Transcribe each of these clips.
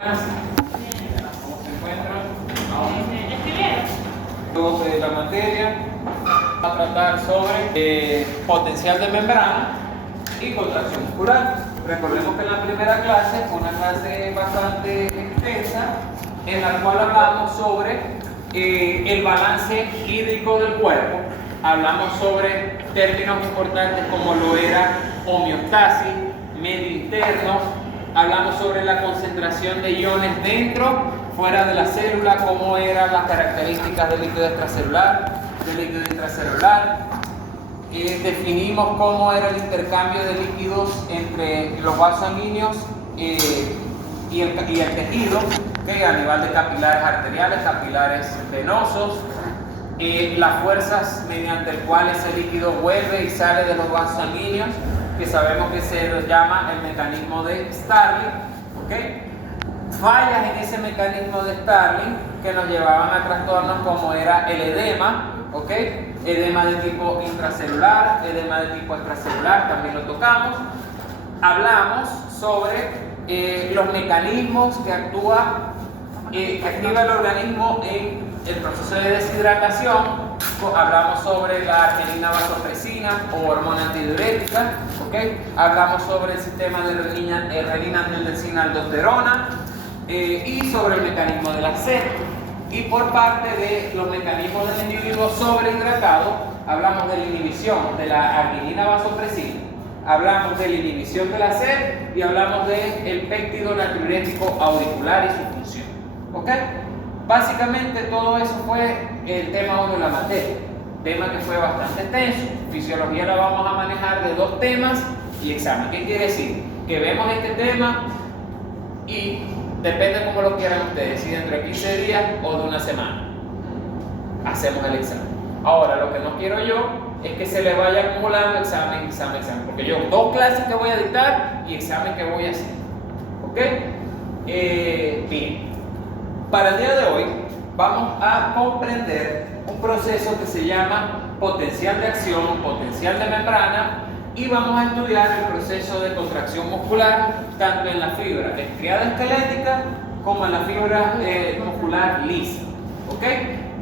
¿Cómo se encuentran? Luego de la materia va a tratar sobre potencial de membrana y contracción muscular. Recordemos que en la primera clase fue una clase bastante extensa en la cual hablamos sobre el balance hídrico del cuerpo. Hablamos sobre términos importantes como lo era homeostasis, medio interno. Hablamos sobre la concentración de iones dentro, fuera de la célula, cómo eran las características del líquido extracelular, definimos cómo era el intercambio de líquidos entre los vasos sanguíneos y el tejido, ¿okay? A nivel de capilares arteriales, capilares venosos, las fuerzas mediante las cuales ese líquido vuelve y sale de los vasos sanguíneos, que sabemos que se llama el mecanismo de Starling, ¿okay? Fallas en ese mecanismo de Starling que nos llevaban a trastornos como era el edema, ¿okay? Edema de tipo intracelular, edema de tipo extracelular, también lo tocamos. Hablamos sobre los mecanismos que actúa, que activa el organismo en el proceso de deshidratación. Hablamos sobre la arginina vasopresina o hormona antidiurética, ¿okay? Hablamos sobre el sistema de renina-angiotensina-aldosterona y sobre el mecanismo de la sed. Y por parte de los mecanismos del individuo sobrehidratado, hablamos de la inhibición de la arginina vasopresina, hablamos de la inhibición de la sed y hablamos del péptido natriurético auricular y su función, ¿okay? Básicamente todo eso fue el tema 1 de la materia, tema que fue bastante extenso. Fisiología la vamos a manejar de 2 temas y examen. ¿Qué quiere decir? Que vemos este tema y depende cómo lo quieran ustedes, si dentro de 15 días o de una semana hacemos el examen. Ahora, lo que no quiero yo es que se les vaya acumulando examen, porque yo 2 clases que voy a dictar y examen que voy a hacer, ¿ok? Bien. Para el día de hoy vamos a comprender un proceso que se llama potencial de acción, potencial de membrana, y vamos a estudiar el proceso de contracción muscular tanto en la fibra estriada esquelética como en la fibra muscular lisa, ¿ok?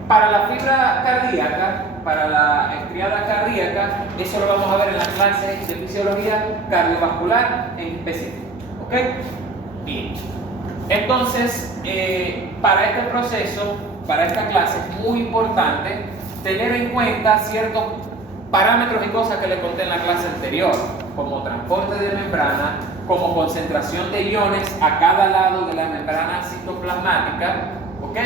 Para la fibra cardíaca, para la estriada cardíaca, eso lo vamos a ver en la clase de fisiología cardiovascular en específico, ¿ok? Bien. Entonces, para este proceso, para esta clase, es muy importante tener en cuenta ciertos parámetros y cosas que les conté en la clase anterior, como transporte de membrana, como concentración de iones a cada lado de la membrana citoplasmática, ¿ok?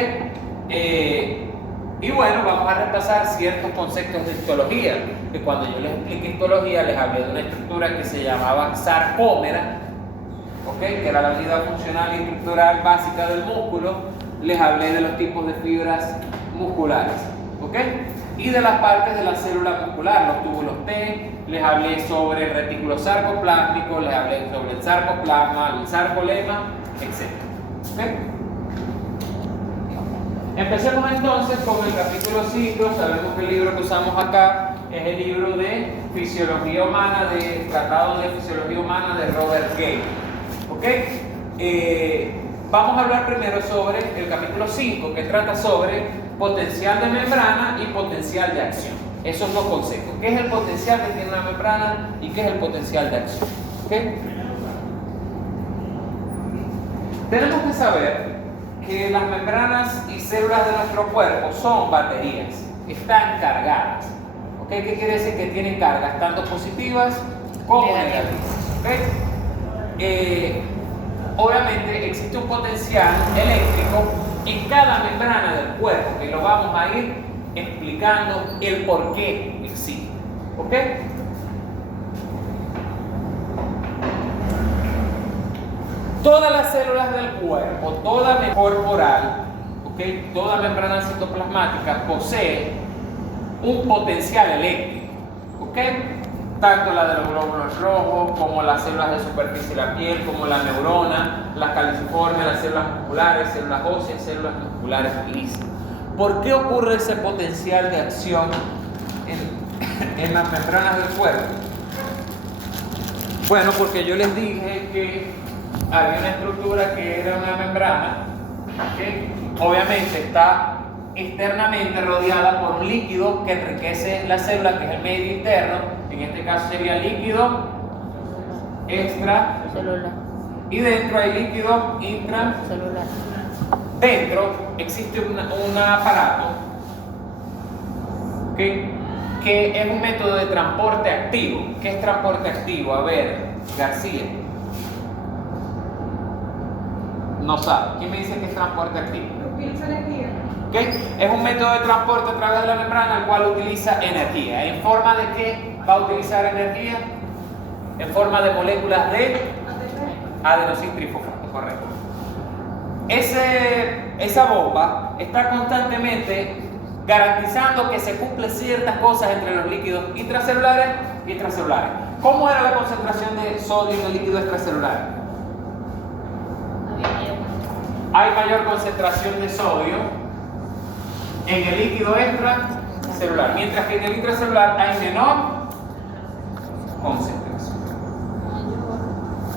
Y bueno, vamos a repasar ciertos conceptos de histología, que cuando yo les expliqué histología les hablé de una estructura que se llamaba sarcómera, ¿okay? Que era la unidad funcional y estructural básica del músculo. Les hablé de los tipos de fibras musculares, ¿okay? Y de las partes de la célula muscular, los túbulos T. Les hablé sobre el retículo sarcoplásmico, les hablé sobre el sarcoplasma, el sarcolema, etc. ¿Okay? Empecemos entonces con el capítulo 5. Sabemos que el libro que usamos acá es el libro de Fisiología Humana, de Tratado de Fisiología Humana de Robert Gale. ¿Okay? Vamos a hablar primero sobre el capítulo 5, que trata sobre potencial de membrana y potencial de acción. Esos 2 conceptos. ¿Qué es el potencial que tiene una membrana y qué es el potencial de acción? ¿Okay? Tenemos que saber que las membranas y células de nuestro cuerpo son baterías, están cargadas. ¿Okay? ¿Qué quiere decir? Que tienen cargas tanto positivas como negativas. ¿Okay? Obviamente existe un potencial eléctrico en cada membrana del cuerpo, que lo vamos a ir explicando el por qué existe. ¿Ok? Todas las células del cuerpo, toda membrana corporal, ¿okay? Toda membrana citoplasmática posee un potencial eléctrico. ¿Ok? Tanto la de los glóbulos rojos, como las células de superficie de la piel, como la neurona, las caliciformes, las células musculares, células óseas, células musculares lisas. ¿Por qué ocurre ese potencial de acción en las membranas del cuerpo? Bueno, porque yo les dije que había una estructura que era una membrana membrana, que obviamente está externamente rodeada por un líquido que enriquece la célula, que es el medio interno. En este caso sería líquido extracelular. Y dentro hay líquido intracelular. Dentro existe un aparato que es un método de transporte activo. ¿Qué es transporte activo? A ver, García. No sabe. ¿Quién me dice que es transporte activo? Utiliza energía. ¿Okay? Es un método de transporte a través de la membrana el cual utiliza energía. ¿En forma de qué va a utilizar energía? En forma de moléculas de adenosín trifosfato, correcto. Esa bomba está constantemente garantizando que se cumplen ciertas cosas entre los líquidos intracelulares y extracelulares. ¿Cómo era la concentración de sodio en el líquido extracelular? Hay mayor concentración de sodio en el líquido extracelular, mientras que en el intracelular hay menor concentración.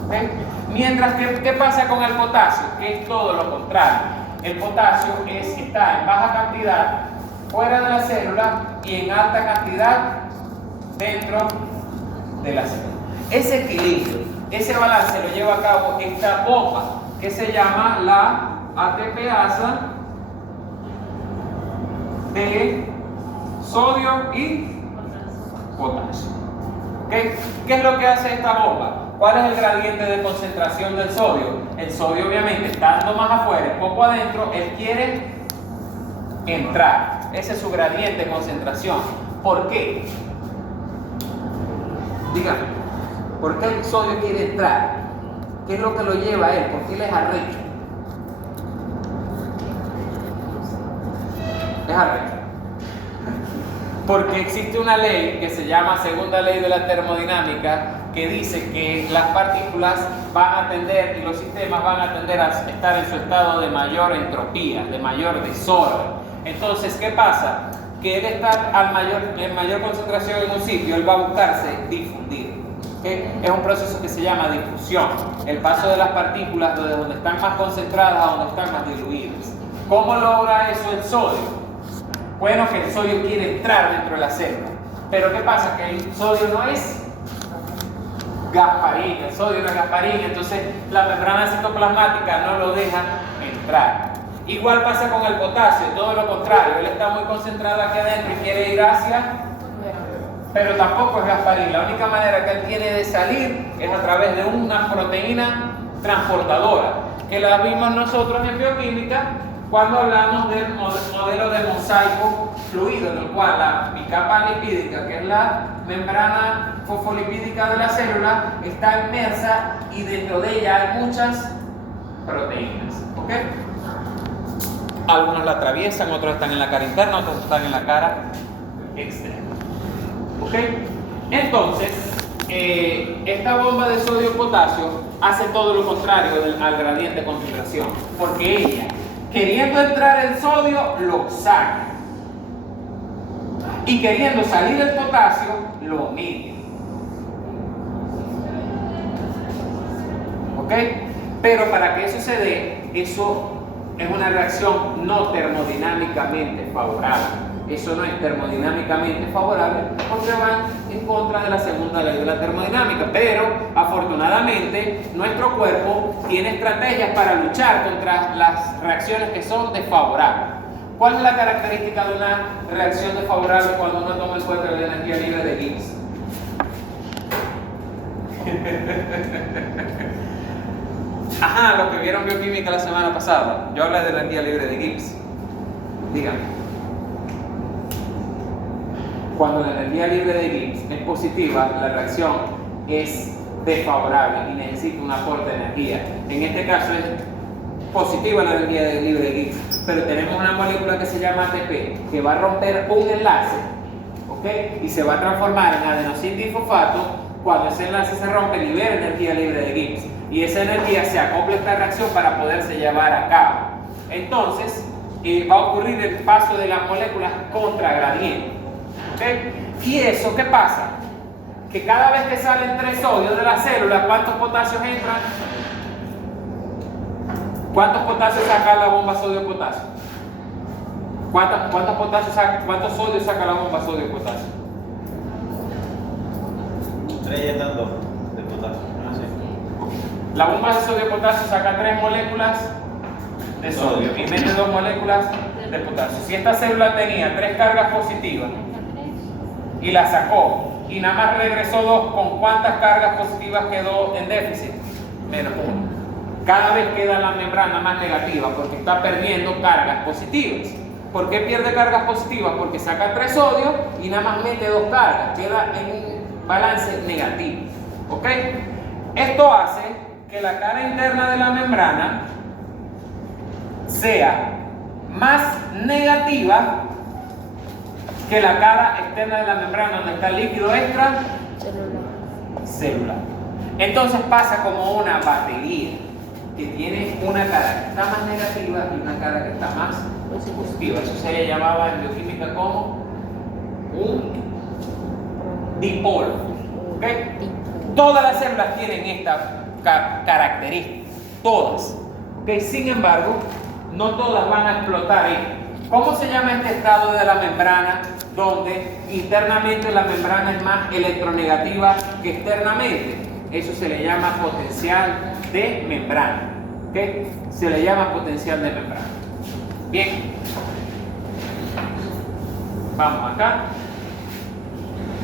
¿Okay? Mientras que, ¿qué pasa con el potasio? Que es todo lo contrario. El potasio está en baja cantidad fuera de la célula y en alta cantidad dentro de la célula. Ese equilibrio, ese balance lo lleva a cabo esta bomba que se llama la ATPasa de sodio y potasio. ¿Okay? ¿Qué es lo que hace esta bomba? ¿Cuál es el gradiente de concentración del sodio? El sodio, obviamente, estando más afuera, poco adentro, él quiere entrar. Ese es su gradiente de concentración. ¿Por qué? Dígame, ¿por qué el sodio quiere entrar? ¿Qué es lo que lo lleva a él? ¿Por qué él es arrecho? Es arrecho. Porque existe una ley que se llama segunda ley de la termodinámica, que dice que las partículas van a tender y los sistemas van a tender a estar en su estado de mayor entropía, de mayor desorden. Entonces, ¿qué pasa? Que él está en mayor concentración en un sitio, él va a buscarse difundir. ¿Okay? Es un proceso que se llama difusión, el paso de las partículas de donde están más concentradas a donde están más diluidas. ¿Cómo logra eso el sodio? Bueno, que el sodio quiere entrar dentro de la célula. Pero ¿qué pasa? Que el sodio no es gasparina, el sodio no es gasparina, entonces la membrana citoplasmática no lo deja entrar. Igual pasa con el potasio, todo lo contrario, él está muy concentrado aquí adentro y quiere ir hacia, pero tampoco es gasparina. La única manera que él tiene de salir es a través de una proteína transportadora, que la vimos nosotros en bioquímica cuando hablamos del modelo de mosaico fluido, en el cual la bicapa lipídica, que es la membrana fosfolipídica de la célula, está inmersa y dentro de ella hay muchas proteínas. ¿Ok? Algunos la atraviesan, otros están en la cara interna, otros están en la cara externa. ¿Ok? Entonces, esta bomba de sodio-potasio hace todo lo contrario al gradiente de concentración, porque ella, queriendo entrar el sodio, lo saca. Y queriendo salir el potasio, lo mide. ¿Ok? Pero para que eso se dé, eso es una reacción no termodinámicamente favorable. Eso no es termodinámicamente favorable porque va en contra de la segunda ley de la termodinámica. Pero afortunadamente nuestro cuerpo tiene estrategias para luchar contra las reacciones que son desfavorables. ¿Cuál es la característica de una reacción desfavorable cuando uno toma en cuenta la energía libre de Gibbs? Ajá, los que vieron bioquímica la semana pasada, yo hablé de la energía libre de Gibbs. Díganme. Cuando la energía libre de Gibbs es positiva, la reacción es desfavorable y necesita un aporte de energía. En este caso es positiva la energía libre de Gibbs, pero tenemos una molécula que se llama ATP que va a romper un enlace, ¿ok? Y se va a transformar en adenosín difosfato. Cuando ese enlace se rompe, libera energía libre de Gibbs y esa energía se acopla a esta reacción para poderse llevar a cabo. Entonces va a ocurrir el paso de las moléculas contra gradiente. ¿Okay? ¿Y eso qué pasa? Que cada vez que salen 3 sodios de la célula, ¿cuántos potasios entran? ¿Cuántos potasios saca la bomba sodio-potasio? ¿Cuántos sodios saca la bomba sodio-potasio? 3 ya están 2 de potasio. La bomba de sodio-potasio saca 3 moléculas de sodio y mete 2 moléculas de potasio. Si esta célula tenía 3 cargas positivas y la sacó y nada más regresó 2, ¿con cuántas cargas positivas quedó en déficit? Menos 1. Cada vez queda la membrana más negativa porque está perdiendo cargas positivas. ¿Por qué pierde cargas positivas? Porque saca 3 sodios y nada más mete 2 cargas, queda en un balance negativo. ¿Ok? Esto hace que la cara interna de la membrana sea más negativa que la cara externa de la membrana donde está el líquido extracelular. Entonces pasa como una batería que tiene una cara que está más negativa y una cara que está más positiva. Eso se llamaba en bioquímica como un dipolo. ¿Okay? Todas las células tienen esta característica, todas. ¿Okay? Sin embargo, no todas van a explotar esto. ¿Cómo se llama este estado de la membrana donde internamente la membrana es más electronegativa que externamente? Eso se le llama potencial de membrana. ¿Okay? Se le llama potencial de membrana. Bien. Vamos acá.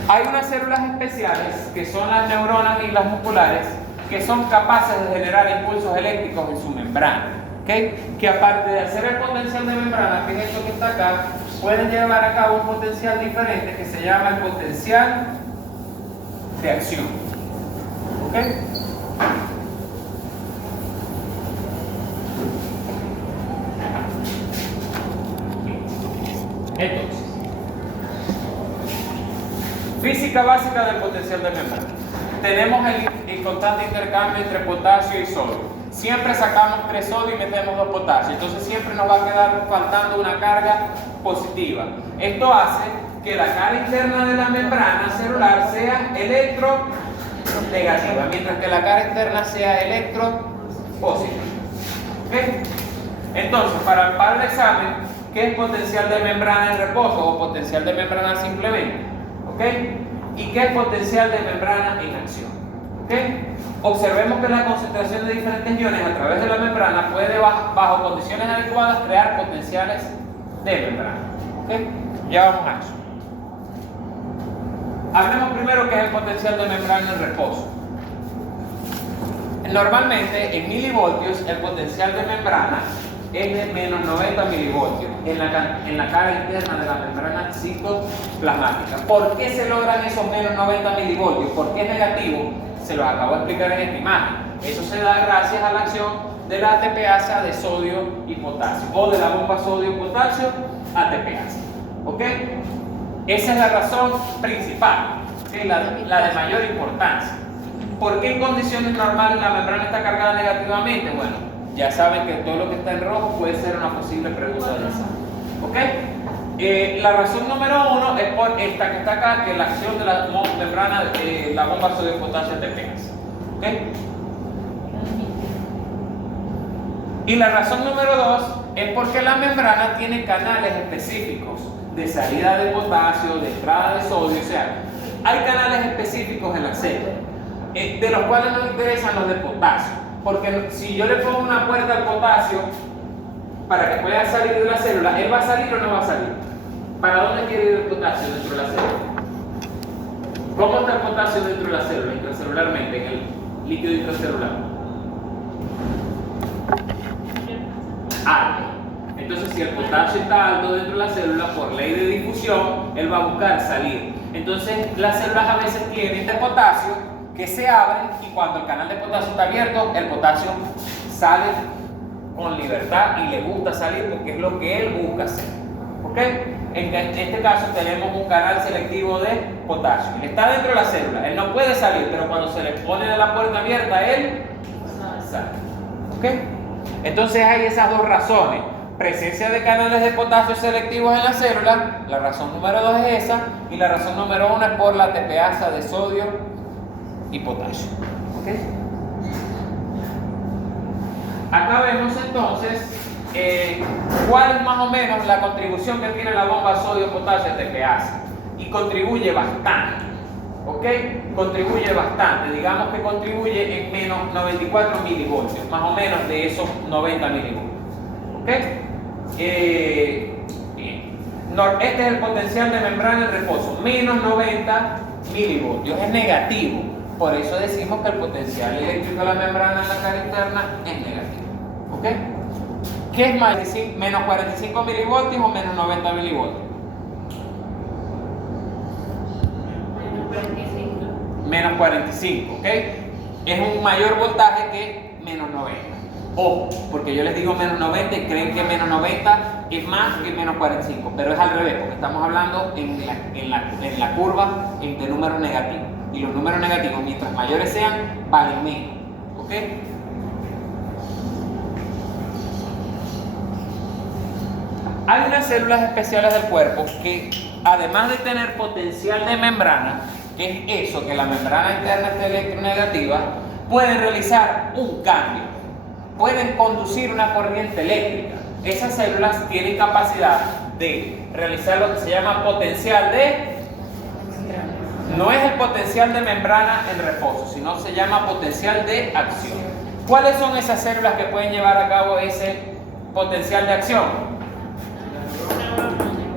Hay unas células especiales que son las neuronas y las musculares que son capaces de generar impulsos eléctricos en su membrana. ¿Okay? Que aparte de hacer el potencial de membrana, que es esto que está acá, pueden llevar a cabo un potencial diferente que se llama el potencial de acción. ¿Ok? Entonces, física básica del potencial de membrana. Tenemos el constante intercambio entre potasio y sodio. Siempre sacamos 3 sodio y metemos 2 potasio. Entonces siempre nos va a quedar faltando una carga positiva. Esto hace que la cara interna de la membrana celular sea electronegativa, mientras que la cara externa sea electropositiva. ¿Okay? Entonces, para el examen, ¿qué es potencial de membrana en reposo o potencial de membrana simplemente? ¿Okay? ¿Y qué es potencial de membrana en acción? ¿Okay? Observemos que la concentración de diferentes iones a través de la membrana puede, bajo condiciones adecuadas, crear potenciales de membrana. ¿Okay? Ya vamos a eso. Hablemos primero qué es el potencial de membrana en reposo. Normalmente, en milivoltios, el potencial de membrana es de menos 90 milivoltios en la cara interna de la membrana citoplasmática. ¿Por qué se logran esos menos 90 milivoltios? ¿Por qué es negativo? Se los acabo de explicar en esta imagen. Eso se da gracias a la acción de la ATPasa de sodio y potasio, o de la bomba sodio-potasio ATPasa. ¿Ok? Esa es la razón principal, ¿sí? la de mayor importancia. ¿Por qué en condiciones normales la membrana está cargada negativamente? Bueno, ya saben que todo lo que está en rojo puede ser una posible pregunta de examen. ¿Ok? La razón número 1 es por esta que está acá, que es la acción de la membrana de la bomba sodio-potasio ATPasa. ¿Ok? Y la razón número 2 es porque la membrana tiene canales específicos de salida de potasio, de entrada de sodio, o sea, hay canales específicos en la célula, de los cuales nos interesan los de potasio, porque si yo le pongo una puerta al potasio para que pueda salir de la célula, ¿él va a salir o no va a salir? ¿Para dónde quiere ir el potasio dentro de la célula? ¿Cómo está el potasio dentro de la célula, intracelularmente, en el líquido intracelular? Alto. Entonces, si el potasio está alto dentro de la célula, por ley de difusión, él va a buscar salir. Entonces, las células a veces tienen de potasio que se abren y cuando el canal de potasio está abierto, el potasio sale con libertad y le gusta salir porque es lo que él busca hacer. ¿Ok? En este caso tenemos un canal selectivo de potasio. Él está dentro de la célula, él no puede salir, pero cuando se le pone la puerta abierta, él sale. ¿Ok? Entonces hay esas dos razones. Presencia de canales de potasio selectivos en la célula, la razón número 2 es esa, y la razón número 1 es por la ATPasa de sodio y potasio. ¿Okay? Acá vemos entonces cuál es más o menos la contribución que tiene la bomba sodio-potasio TPAC. Y contribuye bastante, ¿ok? Contribuye bastante, digamos que contribuye en menos 94 milivoltios, más o menos de esos 90 milivoltios, ¿ok? Este es el potencial de membrana en reposo, menos 90 milivoltios, es negativo. Por eso decimos que el potencial eléctrico de la membrana en la cara interna es negativo. ¿Ok? ¿Qué es más? ¿Menos 45 milivoltios o menos 90 milivoltios? Menos 45, ¿ok? Es un mayor voltaje que menos 90. Ojo, porque yo les digo menos 90 y creen que menos 90 es más que menos 45, pero es al revés, porque estamos hablando en la curva de números negativos. Y los números negativos, mientras mayores sean, valen menos, ¿ok? Hay unas células especiales del cuerpo que, además de tener potencial de membrana, que es eso, que la membrana interna esté electronegativa, pueden realizar un cambio, pueden conducir una corriente eléctrica. Esas células tienen capacidad de realizar lo que se llama potencial de... No es el potencial de membrana en reposo, sino se llama potencial de acción. ¿Cuáles son esas células que pueden llevar a cabo ese potencial de acción?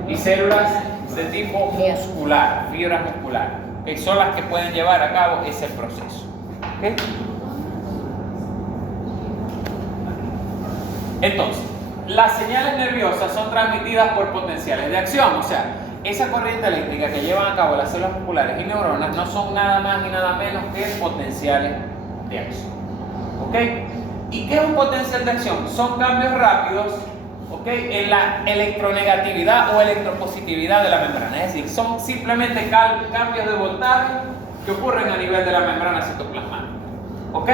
Y células de tipo muscular, fibras musculares, que son las que pueden llevar a cabo ese proceso. ¿Okay? Entonces, las señales nerviosas son transmitidas por potenciales de acción, o sea, esa corriente eléctrica que llevan a cabo las células musculares y neuronas no son nada más ni nada menos que potenciales de acción. ¿Ok? ¿Y qué es un potencial de acción? Son cambios rápidos, ¿ok?, en la electronegatividad o electropositividad de la membrana. Es decir, son simplemente cambios de voltaje que ocurren a nivel de la membrana citoplasmática. ¿Ok?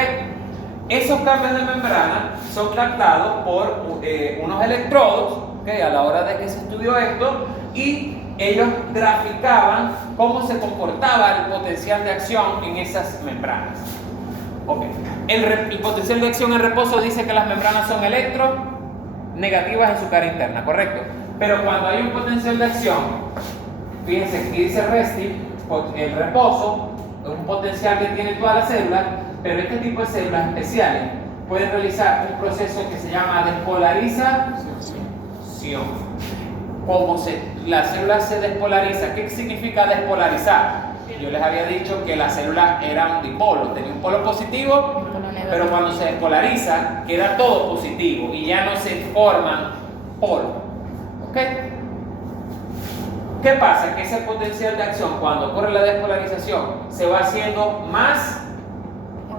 Esos cambios de membrana son captados por unos electrodos, ¿ok?, a la hora de que se estudió esto, y ellos graficaban cómo se comportaba el potencial de acción en esas membranas. Okay. El potencial de acción en reposo dice que las membranas son electronegativas en su cara interna, ¿correcto? Pero cuando hay un potencial de acción, fíjense que dice resting, el reposo es un potencial que tiene todas las células, pero este tipo de células especiales pueden realizar un proceso que se llama despolarización. Como la célula se despolariza, ¿qué significa despolarizar? Yo les había dicho que la célula era un dipolo, tenía un polo positivo, pero cuando se despolariza queda todo positivo y ya no se forman polos. ¿Ok? ¿Qué pasa? Que ese potencial de acción, cuando ocurre la despolarización, se va haciendo más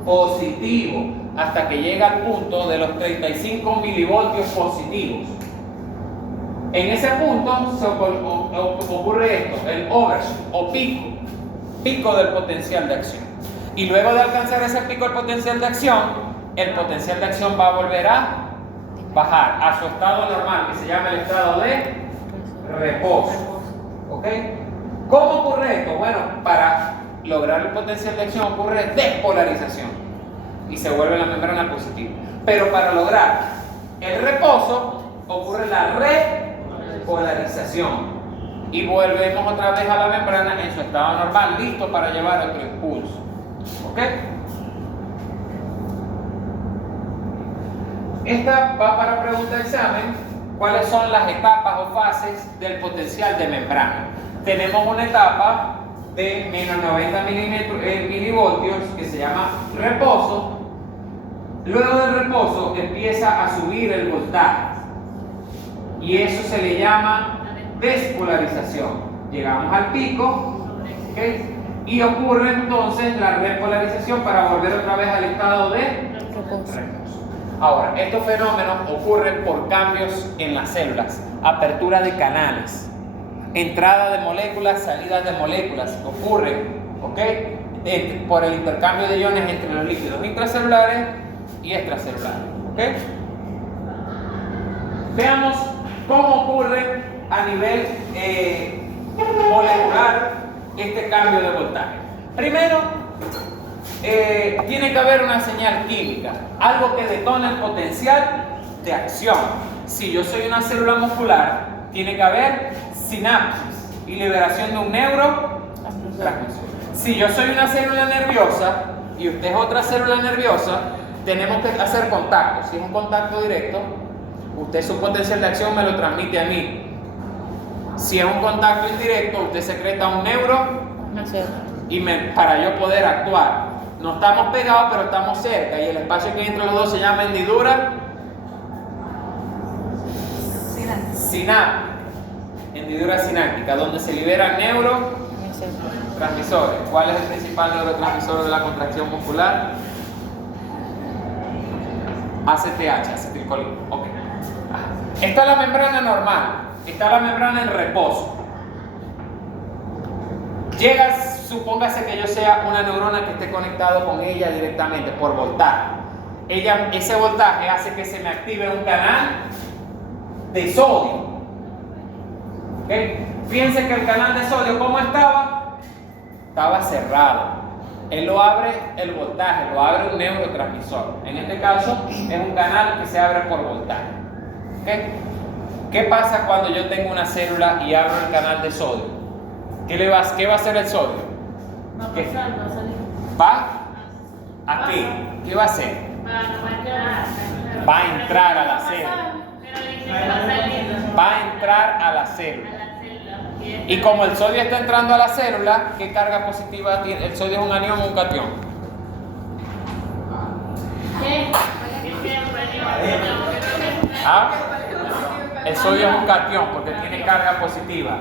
positivo hasta que llega al punto de los 35 milivoltios positivos. En ese punto ocurre esto, el overshoot o pico del potencial de acción. Y luego de alcanzar ese pico del potencial de acción, el potencial de acción va a volver a bajar a su estado normal, que se llama el estado de reposo. ¿Ok? ¿Cómo ocurre esto? Bueno, para lograr el potencial de acción ocurre despolarización y se vuelve la membrana positiva. Pero para lograr el reposo ocurre la repolarización y volvemos otra vez a la membrana en su estado normal, listo para llevar otro impulso. ¿Ok? Esta va para pregunta de examen. ¿Cuáles son las etapas o fases del potencial de membrana? Tenemos una etapa de menos 90 milivoltios que se llama reposo. Luego del reposo empieza a subir el voltaje y eso se le llama despolarización. Llegamos al pico, ¿okay?, y ocurre entonces la repolarización para volver otra vez al estado de reposo. Ahora, estos fenómenos ocurren por cambios en las células, apertura de canales, entrada de moléculas, salida de moléculas, ocurren, ¿okay?, por el intercambio de iones entre los líquidos intracelulares y extracelulares. ¿Okay? Veamos cómo ocurre a nivel molecular este cambio de voltaje. Primero, tiene que haber una señal química, algo que detone el potencial de acción. Si yo soy una célula muscular, tiene que haber sinapsis y liberación de un neurotransmisor. Si yo soy una célula nerviosa y usted es otra célula nerviosa, tenemos que hacer contacto. Si es un contacto directo, usted su potencial de acción me lo transmite a mí. Si es un contacto indirecto, usted secreta un para yo poder actuar. No estamos pegados, pero estamos cerca, y el espacio que hay entre los dos se llama hendidura sináptica, donde se liberan neurotransmisores. ¿Cuál es el principal neurotransmisor de la contracción muscular? ACTH, acetilcolina. Okay. Está la membrana normal, está la membrana en reposo. Supóngase que yo sea una neurona que esté conectado con ella directamente por voltaje. Ese voltaje hace que se me active un canal de sodio. ¿Okay? Fíjense que el canal de sodio, ¿cómo estaba? Estaba cerrado. Él lo abre el voltaje, lo abre un neurotransmisor. En este caso es un canal que se abre por voltaje. ¿Okay? ¿Qué pasa cuando yo tengo una célula y abro el canal de sodio? ¿Qué va a hacer el sodio? Va a pasar, va a salir. ¿Va? ¿Aquí? ¿Qué va a hacer? Va a entrar a la célula. Va a entrar a la célula. Y como el sodio está entrando a la célula, ¿qué carga positiva tiene? ¿El sodio es un anión o un catión? ¿Ah? El sodio es un catión porque tiene carga positiva.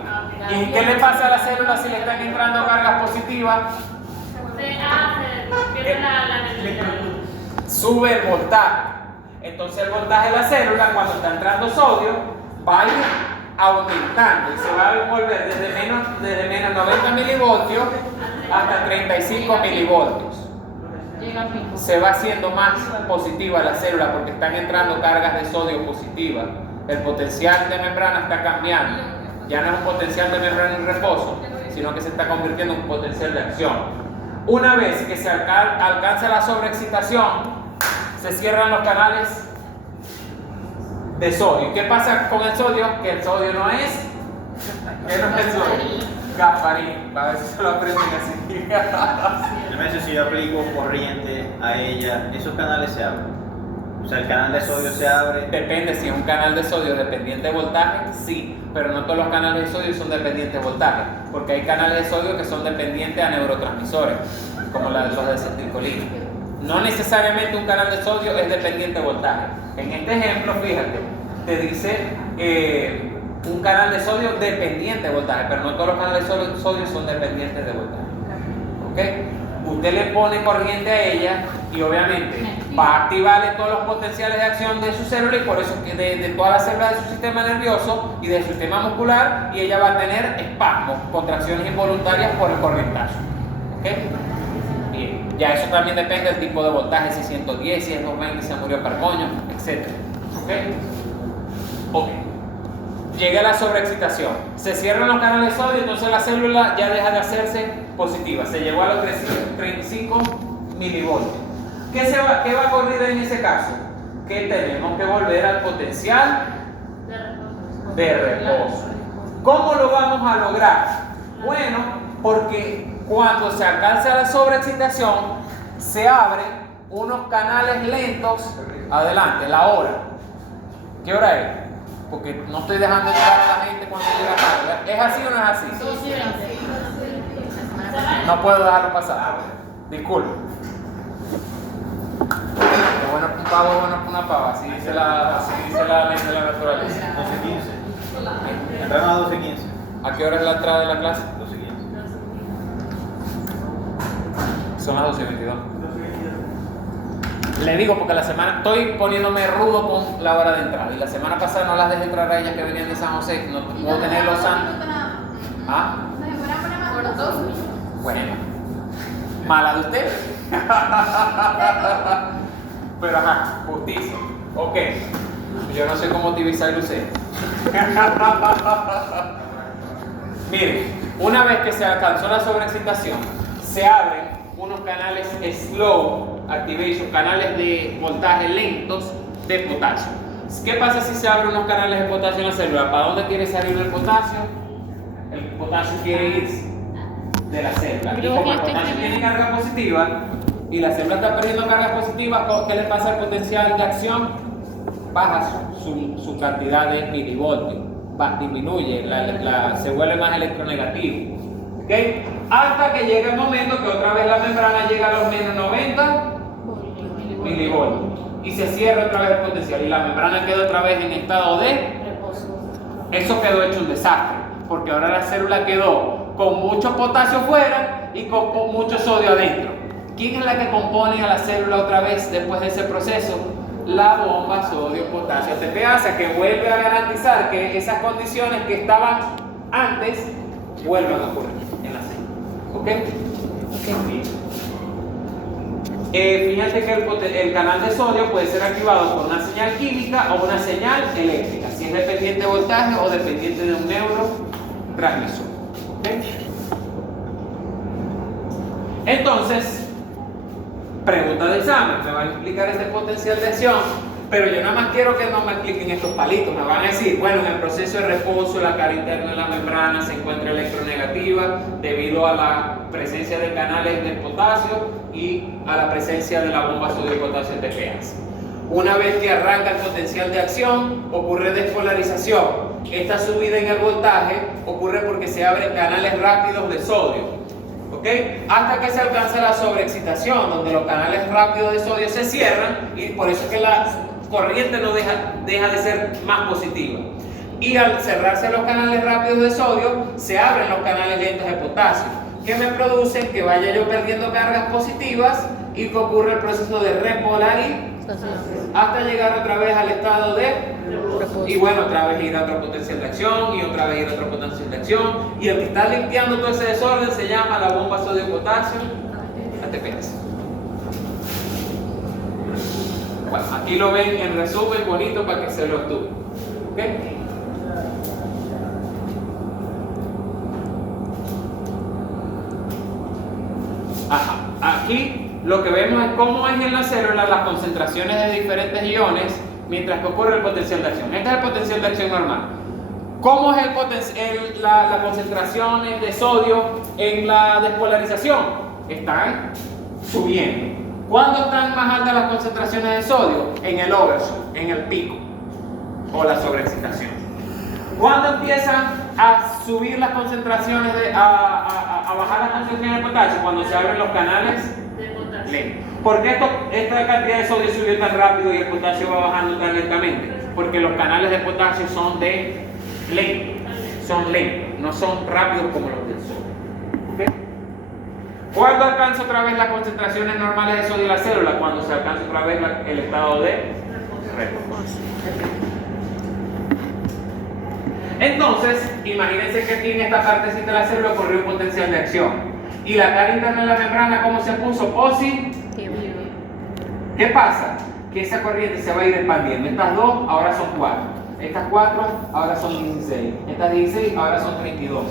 ¿Y qué le pasa a la célula si le están entrando cargas positivas? Sube el voltaje. Entonces el voltaje de la célula, cuando está entrando sodio, va a ir aumentando y se va a envolver desde menos 90 milivoltios hasta 35 milivoltios. Se va haciendo más positiva la célula porque están entrando cargas de sodio positivas. El potencial de membrana está cambiando. Ya no es un potencial de membrana en reposo, sino que se está convirtiendo en un potencial de acción. Una vez que se alcanza la sobreexcitación, se cierran los canales de sodio. ¿Qué pasa con el sodio? Que el sodio no es... ¿Qué no es el sodio? Gasparín. A ver si se lo aprenden así. Realmente si yo aplico corriente a ella, esos canales se abren. O sea, el canal de sodio se abre. Depende, si es un canal de sodio dependiente de voltaje, sí, pero no todos los canales de sodio son dependientes de voltaje, porque hay canales de sodio que son dependientes a neurotransmisores, como los de acetilcolina. No necesariamente un canal de sodio es dependiente de voltaje. En este ejemplo, fíjate, te dice un canal de sodio dependiente de voltaje, pero no todos los canales de sodio son dependientes de voltaje. ¿Ok? Usted le pone corriente a ella y obviamente va a activarle todos los potenciales de acción de su célula, y por eso que de todas las células de su sistema nervioso y de su sistema muscular, y ella va a tener espasmos, contracciones involuntarias por el corrientazo. ¿Ok? Bien, ya eso también depende del tipo de voltaje, si es 110, si es 220, si se murió Parcoño, etc. ¿Ok? Ok. Llega la sobreexcitación, se cierran los canales de sodio, entonces la célula ya deja de hacerse positiva, se llegó a los 35 milivoltios. ¿Qué va a ocurrir en ese caso? Que tenemos que volver al potencial de reposo. ¿Cómo lo vamos a lograr? Bueno, porque cuando se alcanza la sobreexcitación, se abren unos canales lentos. Adelante, la hora. ¿Qué hora es? Porque no estoy dejando entrar a la gente cuando llega tarde. ¿Es así o no es así? No puedo dejarlo pasar. Disculpe. Bueno, un pavo, bueno, una pava. Así dice la ley de la naturaleza. 12:15. Entramos a 12:15. ¿A qué hora es la entrada de la clase? 12:15. Son las 12:22. Le digo porque la semana estoy poniéndome rudo con la hora de entrada, y la semana pasada no las dejé entrar a ellas que venían de San José, no puedo tener los santos. ¿Ah? Bueno, mala de ustedes. Pero ajá, justicia. Ok, yo no sé cómo utilizar usted. Miren, una vez que se alcanzó la sobreexcitación, se abren unos canales slow activation, canales de voltaje lentos de potasio. ¿Qué pasa si se abren unos canales de potasio en la célula? ¿Para dónde quiere salir el potasio? El potasio quiere ir de la célula. Y como el potasio tiene carga positiva y la célula está perdiendo carga positiva, ¿qué le pasa al potencial de acción? Baja su cantidad de milivoltios, disminuye, se vuelve más electronegativo. ¿Okay? Hasta que llega el momento que otra vez la membrana llega a los menos 90 milivoltios y se cierra otra vez el potencial y la membrana queda otra vez en estado de reposo. Eso quedó hecho un desastre, porque ahora la célula quedó con mucho potasio fuera y con mucho sodio adentro. ¿Quién es la que compone a la célula otra vez después de ese proceso? La bomba sodio-potasio ATPasa, que vuelve a garantizar que esas condiciones que estaban antes vuelvan a ocurrir en la célula. ¿Ok? Bien. Fíjate que el canal de sodio puede ser activado por una señal química o una señal eléctrica, si es dependiente de voltaje o dependiente de un neurotransmisor. ¿Okay? Entonces, pregunta de examen, me van a explicar este potencial de acción, pero yo nada más quiero que no me expliquen estos palitos. Me van a decir, bueno, en el proceso de reposo la cara interna de la membrana se encuentra electronegativa debido a la presencia de canales de potasio y a la presencia de la bomba sodio-potasio ATPasa. Una vez que arranca el potencial de acción, ocurre despolarización. Esta subida en el voltaje ocurre porque se abren canales rápidos de sodio. ¿Okay? Hasta que se alcanza la sobreexcitación, donde los canales rápidos de sodio se cierran y por eso es que la corriente no deja de ser más positiva. Y al cerrarse los canales rápidos de sodio, se abren los canales lentos de potasio, que me producen que vaya yo perdiendo cargas positivas y que ocurre el proceso de repolarización hasta llegar otra vez al estado de reposo. Y bueno, otra vez ir a otro potencial de acción y otra vez ir a otro potencial de acción. Y el que está limpiando todo ese desorden se llama la bomba sodio-potasio ATPasa. Bueno, aquí lo ven en resumen bonito para que se lo estudien. ¿Ok? Ajá. Aquí lo que vemos es cómo es en la célula las concentraciones de diferentes iones mientras que ocurre el potencial de acción. Este es el potencial de acción normal. ¿Cómo es las concentraciones de sodio en la despolarización? Están subiendo. ¿Cuándo están más altas las concentraciones de sodio? En el overshoot, en el pico o la sobreexcitación. ¿Cuándo empiezan a subir las concentraciones, a bajar las concentraciones de potasio? Cuando se abren los canales lentos. ¿Por qué esta cantidad de sodio subió tan rápido y el potasio va bajando tan lentamente? Porque los canales de potasio son lentos, no son rápidos como los del sodio. ¿Okay? ¿Cuándo alcanza otra vez las concentraciones normales de sodio en la célula? Cuando se alcanza otra vez el estado de reposo. Entonces, imagínense que aquí en esta partecita de la célula ocurrió un potencial de acción. Y la cara interna de la membrana, ¿cómo se puso? Positiva. ¿Qué pasa? Que esa corriente se va a ir expandiendo. Estas dos ahora son 4. Estas 4 ahora son 16. Estas 16 ahora son 32.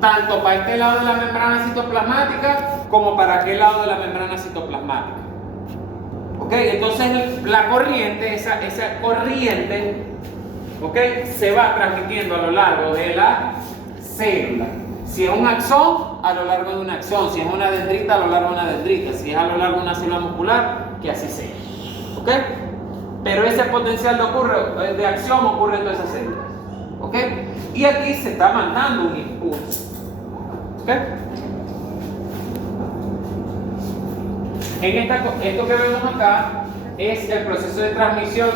Tanto para este lado de la membrana citoplasmática como para aquel lado de la membrana citoplasmática. ¿Ok? Entonces la corriente, esa corriente, ¿ok?, se va transmitiendo a lo largo de la célula. Si es un axón, a lo largo de un axón. Si es una dendrita, a lo largo de una dendrita. Si es a lo largo de una célula muscular, que así sea. ¿Ok? Pero ese potencial de acción ocurre en todas esas células. ¿Ok? Y aquí se está mandando un impulso. ¿Ok? Esto que vemos acá es el proceso de transmisión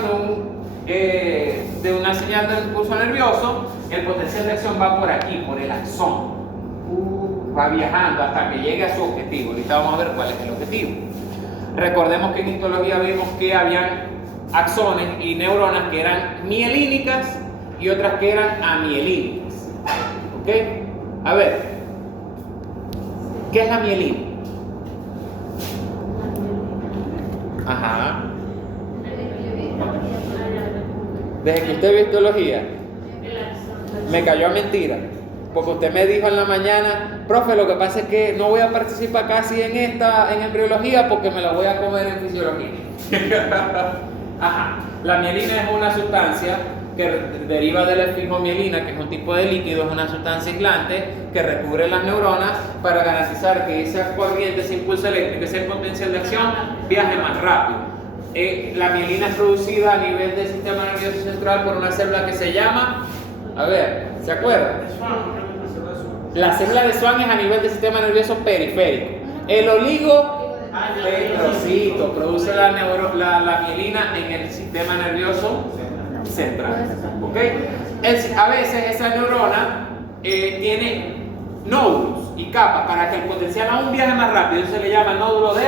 de una señal de impulso nervioso. El potencial de acción va por aquí, por el axón. Va viajando hasta que llegue a su objetivo. Ahorita vamos a ver cuál es el objetivo. Recordemos que en histología vimos que habían axones y neuronas que eran mielínicas y otras que eran amielínicas. ¿Ok? A ver, ¿qué es la mielina? Ajá. Desde que usted ve histología, me cayó a mentira. Porque usted me dijo en la mañana profe, lo que pasa es que no voy a participar casi en embriología porque me la voy a comer en fisiología. Ajá. La mielina es una sustancia que deriva de la esfigomielina, que es un tipo de líquido, es una sustancia aislante que recubre las neuronas para garantizar que esa corriente, ese impulso eléctrico, ese potencial de acción viaje más rápido. La mielina es producida a nivel del sistema nervioso central por una célula que se llama, a ver, ¿se acuerdan? La célula de Schwann es a nivel del sistema nervioso periférico. El oligodendrocito produce la mielina en el sistema nervioso central. ¿Okay? A veces esa neurona tiene nódulos y capas para que el potencial aún viaje más rápido. Eso se le llama nódulo de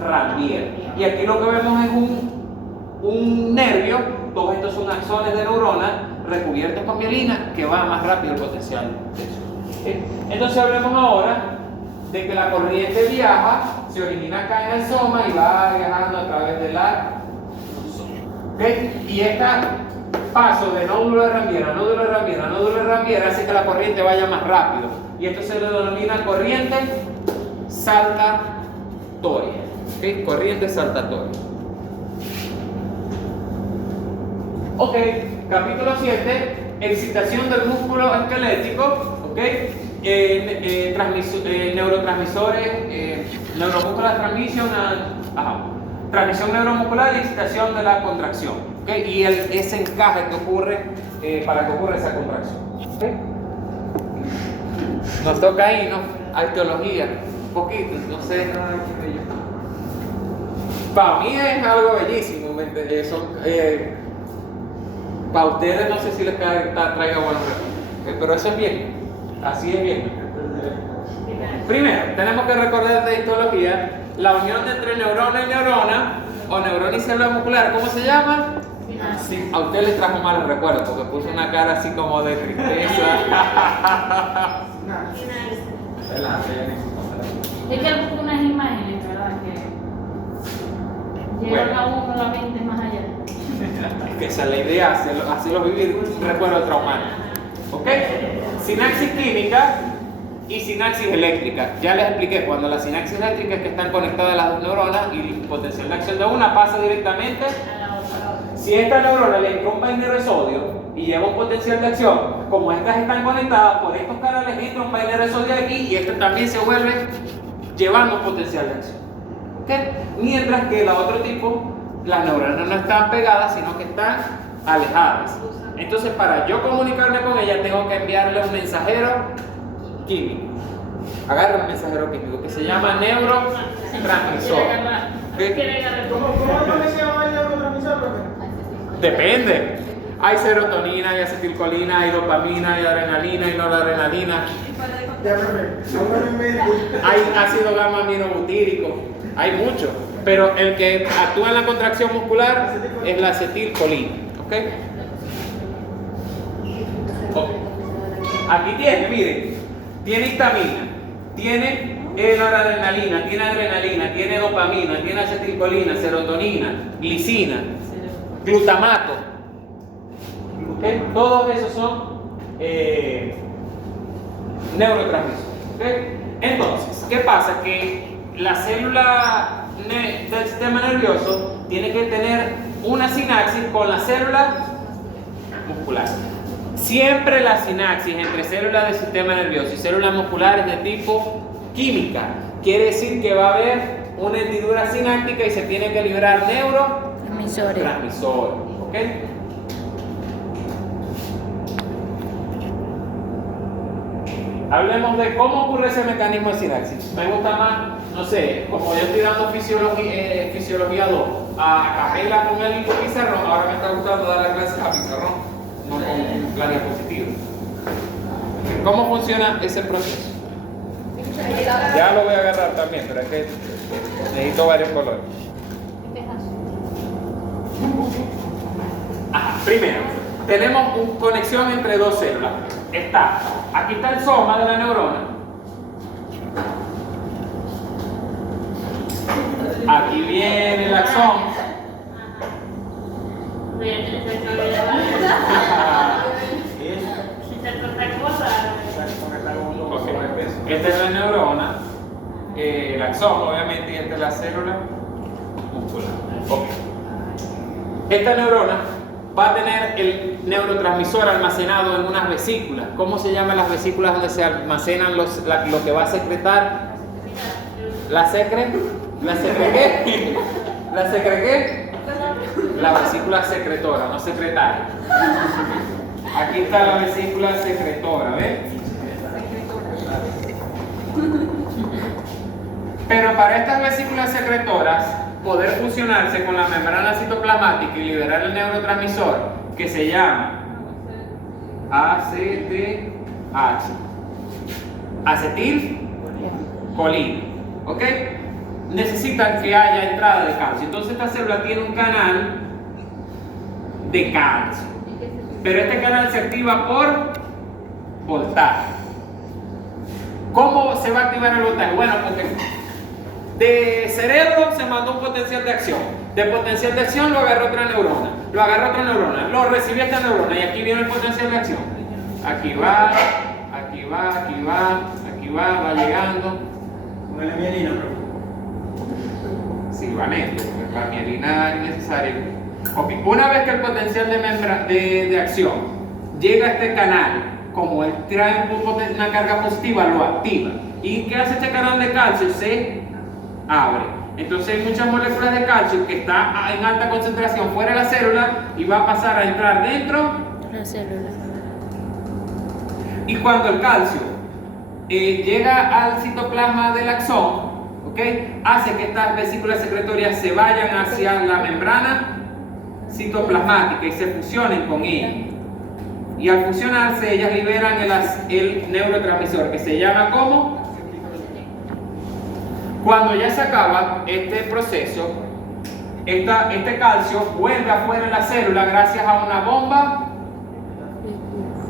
Ranvier. Y aquí lo que vemos es un nervio. Todos estos son axones de neuronas recubiertos con mielina que va más rápido el potencial de eso. ¿Okay? Entonces hablemos ahora de que la corriente viaja, se origina acá en el soma y va viajando a través de la soma. ¿Okay? Y este paso de nódulo de Ranvier a nódulo de Ranvier a nódulo de Ranvier hace que la corriente vaya más rápido. Y esto se le denomina corriente saltatoria. ¿Okay? Corriente saltatoria. Ok, capítulo 7, excitación del músculo esquelético. ¿Okay? Neurotransmisores, neuromuscular transmission, transmisión neuromuscular y excitación de la contracción. ¿Okay? Y ese encaje que ocurre para que ocurra esa contracción. ¿Okay? Nos toca ahí, ¿no? Hay teología, un poquito, no sé. Para mí es algo bellísimo, para ustedes no sé si les traiga buenos recuerdos, pero eso es bien, así es bien. Primero, tenemos que recordar de histología la unión entre neurona y neurona, o neurona y célula muscular, ¿cómo se llama? Sí, a usted le trajo malos recuerdos porque puso una cara así como de tristeza. Es que él busca unas imágenes, ¿verdad? Que llevan a uno la mente más allá. Es que esa es la idea, hacerlo vivir un recuerdo traumático. ¿Ok? Sinapsis química y sinapsis eléctrica. Ya les expliqué, cuando la sinapsis eléctrica es que están conectadas las dos neuronas y el potencial de acción de una pasa directamente. Si esta neurona le entra un vainero de sodio y lleva un potencial de acción, como estas están conectadas, por estos canales entra un vainero de sodio aquí y este también se vuelve llevando un potencial de acción. ¿Okay? Mientras que el otro tipo, las neuronas no están pegadas, sino que están alejadas. Entonces, para yo comunicarme con ella, tengo que enviarle un mensajero químico. Agarra un mensajero químico que se llama neurotransmisor. ¿Okay? ¿Cómo se llama el neurotransmisor, profe? Depende. Hay serotonina, hay acetilcolina, hay dopamina, hay adrenalina, hay noradrenalina. Ya, profe. Hay ácido gamma aminobutírico. Hay mucho. Pero el que actúa en la contracción muscular es la acetilcolina. ¿Ok? Aquí tiene, miren. Tiene histamina. Tiene noradrenalina. Tiene adrenalina. Tiene dopamina. Tiene acetilcolina, serotonina, glicina, glutamato. ¿Okay? Todos esos son neurotransmisores. ¿Okay? Entonces, ¿qué pasa? Que la célula del sistema nervioso tiene que tener una sinapsis con la célula muscular. Siempre la sinapsis entre células del sistema nervioso y células musculares de tipo química. Quiere decir que va a haber una hendidura sináptica y se tiene que liberar neurotransmisores. ¿Okay? Hablemos de cómo ocurre ese mecanismo de sinapsis. Me gusta más, no sé, como yo estoy dando fisiología 2 a capela con el pizarrón, ahora me está gustando dar las clases a pizarrón, no con la diapositiva. ¿Cómo funciona ese proceso? Ya lo voy a agarrar también, pero es que necesito varios colores. Primero, tenemos una conexión entre dos células. Aquí está el soma de la neurona. Aquí viene el axón. Esta es axón, obviamente, y esta es la célula muscular. Ok. Esta neurona va a tener el neurotransmisor almacenado en unas vesículas. ¿Cómo se llaman las vesículas donde se almacenan lo que va a secretar? ¿La secre qué? ¿La secre qué? La vesícula secretora, no secretaria. Aquí está la vesícula secretora, ¿ves? Pero para estas vesículas secretoras poder fusionarse con la membrana citoplasmática y liberar el neurotransmisor que se llama ACTH, acetilcolina, ¿ok? Necesitan que haya entrada de calcio. Entonces esta célula tiene un canal de calcio, pero este canal se activa por voltaje. ¿Cómo se va a activar el voltaje? Bueno, porque de cerebro se mandó un potencial de acción. De potencial de acción lo agarró otra neurona. Lo recibió esta neurona y aquí viene el potencial de acción. Aquí va, va llegando. Con el mielina, profe. Sí, va lento, porque la mielina es necesaria. Ok, una vez que el potencial de acción llega a este canal, como él trae una carga positiva, lo activa. ¿Y qué hace este canal de calcio? Se abre. Entonces hay muchas moléculas de calcio que está en alta concentración fuera de la célula y va a pasar a entrar dentro La célula. y cuando el calcio llega al citoplasma del axón, ¿okay? Hace que estas vesículas secretorias se vayan hacia la membrana citoplasmática y se fusionen con ella. Y al fusionarse ellas liberan el neurotransmisor que se llama ¿cómo? Cuando ya se acaba este proceso, este calcio vuelve afuera de la célula gracias a una bomba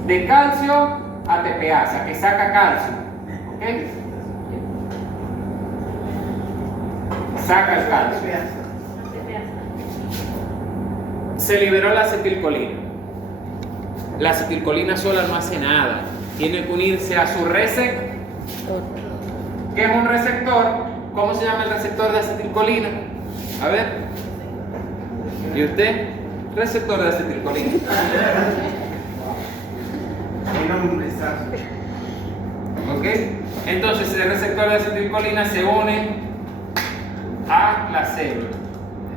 de calcio ATPasa que saca calcio. ¿Okay? Saca el calcio. Se liberó la acetilcolina. La acetilcolina sola no hace nada. Tiene que unirse a su receptor. ¿Qué es un receptor? ¿Cómo se llama el receptor de acetilcolina? A ver. ¿Y usted? Receptor de acetilcolina. ¿Ok? Entonces el receptor de acetilcolina se une a la célula.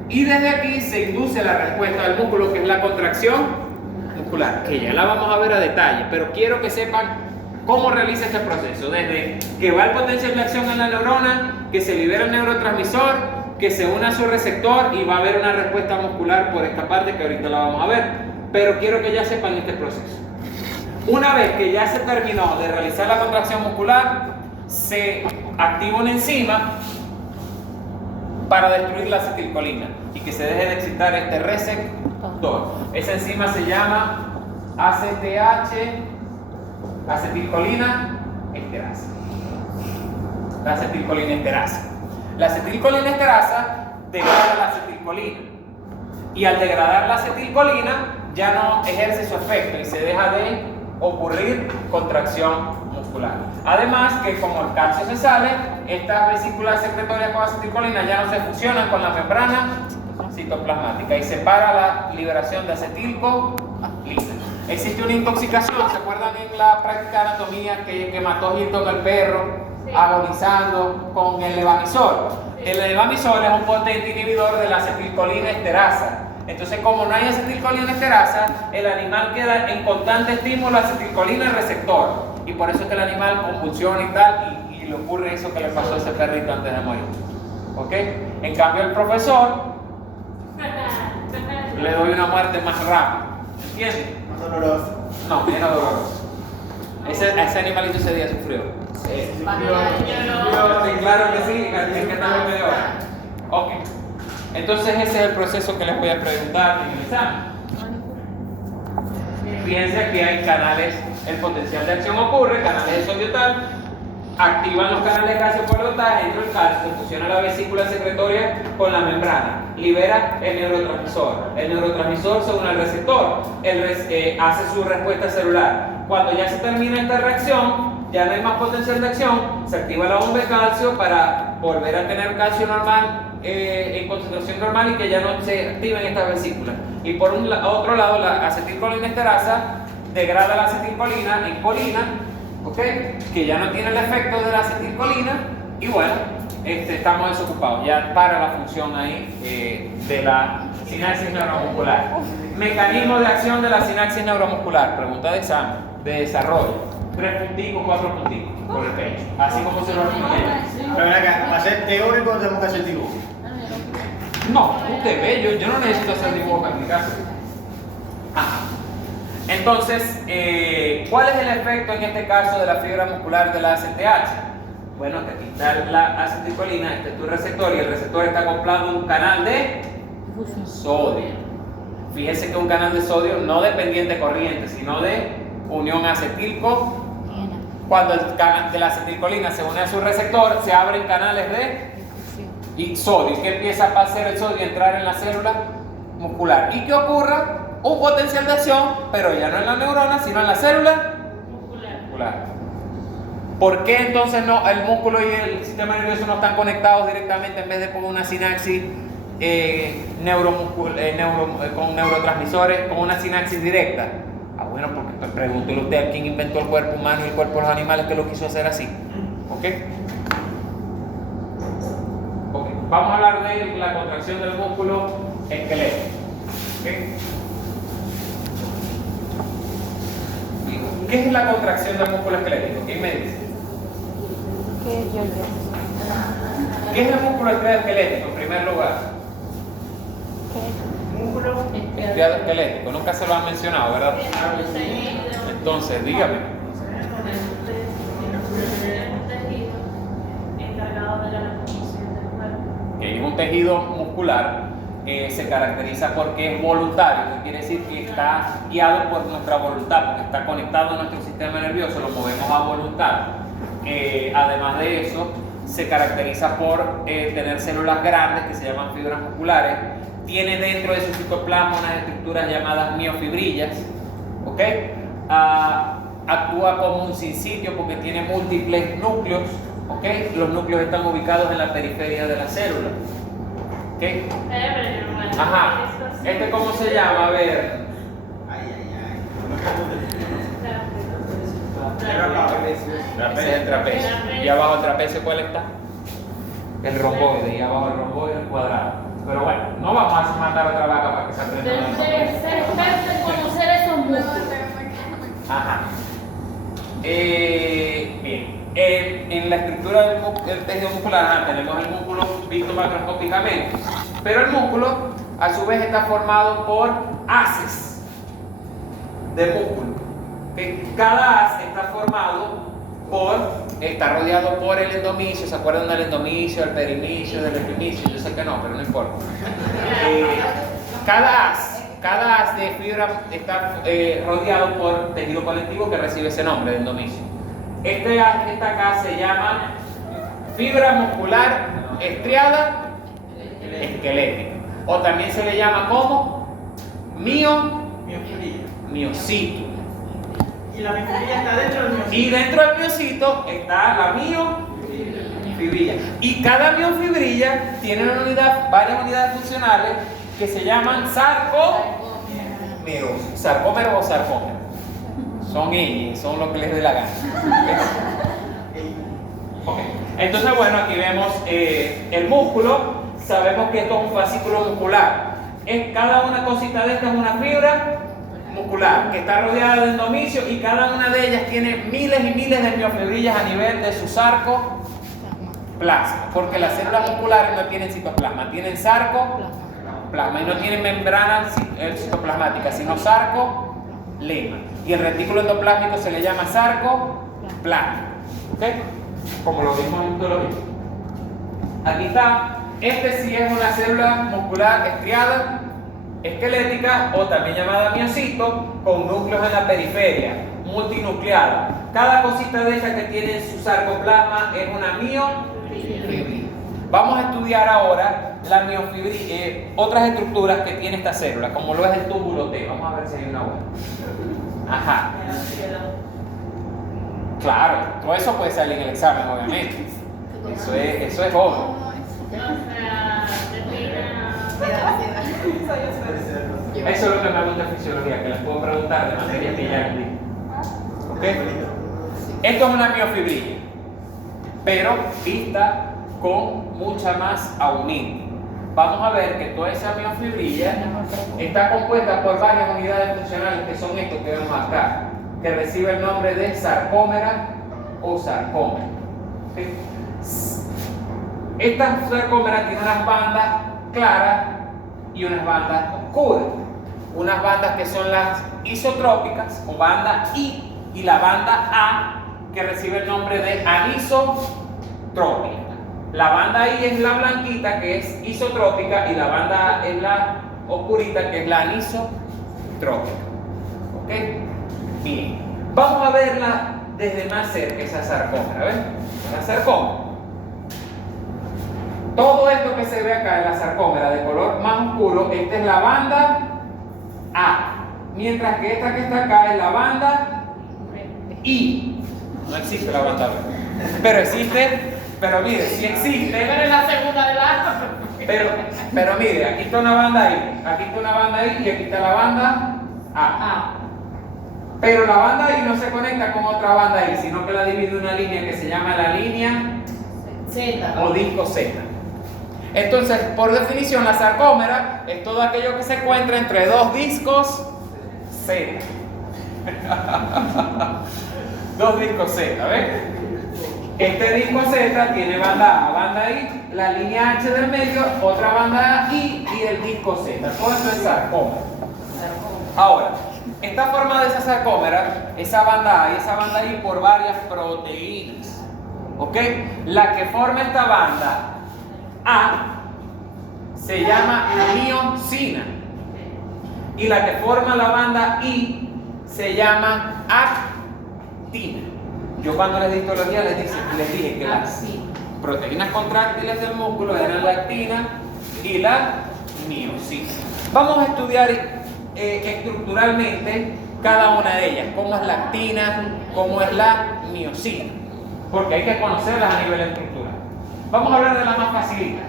Y desde aquí se induce la respuesta del músculo, que es la contracción muscular, que ya la vamos a ver a detalle, pero quiero que sepan cómo realiza este proceso. Desde que va el potencial de acción en la neurona, que se libera el neurotransmisor, que se une a su receptor y va a haber una respuesta muscular por esta parte que ahorita la vamos a ver. Pero quiero que ya sepan este proceso. Una vez que ya se terminó de realizar la contracción muscular, se activa una enzima para destruir la acetilcolina y que se deje de excitar este receptor. Esa enzima se llama ACTH, acetilcolina esterasa. La acetilcolina esterasa. La acetilcolina esterasa degrada la acetilcolina y al degradar la acetilcolina ya no ejerce su efecto y se deja de ocurrir contracción muscular. Además que como el calcio se sale, estas vesículas secretorias con acetilcolina ya no se fusionan con la membrana citoplasmática y se para la liberación de acetilcolina. Existe una intoxicación, ¿se acuerdan en la práctica de anatomía que mató Hilton al perro agonizando con el levamisol? El levamisol es un potente inhibidor de la acetilcolina esterasa. Entonces, como no hay acetilcolina esterasa, el animal queda en constante estímulo a acetilcolina receptor. Y por eso es que el animal convulsiona y tal, y le ocurre eso que le pasó a ese perrito antes de morir. ¿Ok? En cambio, el profesor le doy una muerte más rápida. ¿Entiendes? Más doloroso. No, menos doloroso. Ese animalito ese día sufrió. Sí, claro que sí, es que estamos medio hora. Ok. Entonces ese es el proceso que les voy a preguntar en el examen. Fíjense que hay canales, el potencial de acción ocurre, canales de sodio tal, activan los canales de calcio por voltaje, entra el calcio, se fusiona la vesícula secretoria con la membrana, libera el neurotransmisor se une al receptor, hace su respuesta celular. Cuando ya se termina esta reacción, ya no hay más potencial de acción, se activa la bomba de calcio para volver a tener calcio normal en concentración normal y que ya no se activen estas vesículas. Y por otro lado, la acetilcolinesterasa degrada la acetilcolina en colina, ¿ok? Que ya no tiene el efecto de la acetilcolina y bueno, estamos desocupados, ya para la función ahí de la sinapsis neuromuscular. Mecanismo de acción de la sinapsis neuromuscular, pregunta de examen, de desarrollo. 3 punticos, 4 punticos por el pecho, así como se lo respondieron. Pero ven acá, ¿para ser teórico tenemos que hacer dibujo? No, usted ve, yo no necesito hacer dibujo para explicarse. Ajá. Entonces, ¿cuál es el efecto en este caso de la fibra muscular de la ACTH? Bueno, que aquí está la acetilcolina, este es tu receptor y el receptor está acoplado a un canal de sodio. Fíjese que un canal de sodio no dependiente de corriente, sino de unión acetilco. Cuando el canal de la acetilcolina se une a su receptor, se abren canales de sodio. ¿Qué empieza a hacer el sodio? Entrar en la célula muscular. ¿Y qué ocurra? Un potencial de acción, pero ya no en la neurona, sino en la célula muscular. ¿Por qué entonces no, el músculo y el sistema nervioso no están conectados directamente en vez de por una sinapsis con neurotransmisores, con una sinapsis directa? Ah, bueno, porque pregúntele usted a quién inventó el cuerpo humano y el cuerpo de los animales que lo quiso hacer así. ¿Ok? Vamos a hablar de la contracción del músculo esquelético. ¿Okay? ¿Qué es la contracción del músculo esquelético? ¿Quién me dice? ¿Qué es el músculo esquelético en primer lugar? Músculo. Estriado esquelético, nunca se lo han mencionado, ¿verdad? Entonces, dígame. Que es un tejido muscular, se caracteriza porque es voluntario, que quiere decir que está guiado por nuestra voluntad, porque está conectado a nuestro sistema nervioso, lo movemos a voluntad. Además de eso, se caracteriza por tener células grandes que se llaman fibras musculares. Tiene dentro de su citoplasma unas estructuras llamadas miofibrillas, ¿ok? Actúa como un sinsitio porque tiene múltiples núcleos, ¿ok? Los núcleos están ubicados en la periferia de la célula, ¿ok? Ajá. ¿Cómo se llama? A ver. Ese es el trapecio. Y abajo el trapecio, ¿cuál está? El romboide. Y abajo el romboide, el cuadrado. Pero bueno, no vamos a matar otra vaca para que se aprenda. Debe ser experto en conocer esos músculos. Ajá. Bien. En la estructura del tejido muscular tenemos el músculo visto macroscópicamente. Pero el músculo, a su vez, está formado por haces de músculo. Cada haz está rodeado por el endomisio. ¿Se acuerdan del endomisio, del perinicio, del epimicio? Yo sé que no, pero no importa. Cada haz de fibra está rodeado por tejido colectivo que recibe ese nombre de endomisio. Esta acá se llama fibra muscular estriada esquelética. O también se le llama como miocito. Y la miofibrililla está dentro del miocito. Y dentro del miocito está la miofibrilla. Y cada miofibrilla tiene varias unidades funcionales que se llaman sarcómeros. Sarcómeros o sarcómeros. Son ellos, son lo que les dé la gana. Okay. Entonces, bueno, aquí vemos el músculo. Sabemos que esto es un fascículo muscular. Cada una cosita de esta es una fibra muscular que está rodeada de endomisio y cada una de ellas tiene miles y miles de miofibrillas a nivel de su sarcoplasma, porque las células musculares no tienen citoplasma, tienen sarcoplasma y no tienen membrana citoplasmática, sino sarcolema. Y el retículo endoplásmico se le llama sarcoplasma, ¿ok? Como lo vimos en histología. Aquí está. Este sí es una célula muscular estriada esquelética o también llamada miocito, con núcleos en la periferia, multinucleada. Cada cosita de estas que tiene su sarcoplasma es una miofibrilla. Vamos a estudiar ahora la miofibrilla, otras estructuras que tiene esta célula, como lo es el túbulo T. Vamos a ver si hay una buena. Ajá. Claro, todo eso puede salir en el examen, obviamente. Eso es obvio. Eso es lo que me gusta en fisiología, que les puedo preguntar de materias que ya vi. ¿Ok? Esto es una miofibrilla, pero vista con mucha más aumento. Vamos a ver que toda esa miofibrilla está compuesta por varias unidades funcionales que son estos que vemos acá, que recibe el nombre de sarcómera o sarcómera. ¿Okay? Esta sarcómera tiene unas bandas claras y unas bandas oscuras. Unas bandas que son las isotrópicas o banda I y la banda A que recibe el nombre de anisotrópica. La banda I es la blanquita que es isotrópica y la banda A es la oscurita que es la anisotrópica. ¿Ok? Bien. Vamos a verla desde más cerca, esa sarcómera. ¿Ven? La sarcómera. Todo esto que se ve acá en la sarcómera de color más oscuro, esta es la banda A. Mientras que esta que está acá es la banda I. No existe la banda B. Pero existe, pero mire, sí existe. Pero es la segunda de la. Pero mire, aquí está una banda I, aquí está una banda I y aquí está la banda A. Pero la banda I no se conecta con otra banda I, sino que la divide una línea que se llama la línea Z. o disco Z. Entonces, por definición, la sarcómera es todo aquello que se encuentra entre dos discos Z. Dos discos Z, ¿ves? Este disco Z tiene banda A, banda I, la línea H del medio, otra banda I y el disco Z. Todo eso es sarcómera. Ahora, está formada esa sarcómera, esa banda A y esa banda I por varias proteínas. ¿Ok? La que forma esta banda A se llama miosina y la que forma la banda I se llama actina. Yo cuando les di histología les dije que las proteínas contráctiles del músculo eran la actina y la miosina. Vamos a estudiar estructuralmente cada una de ellas, cómo es la actina, cómo es la miosina, porque hay que conocerlas a nivel estructural. Vamos a hablar de la más facilita,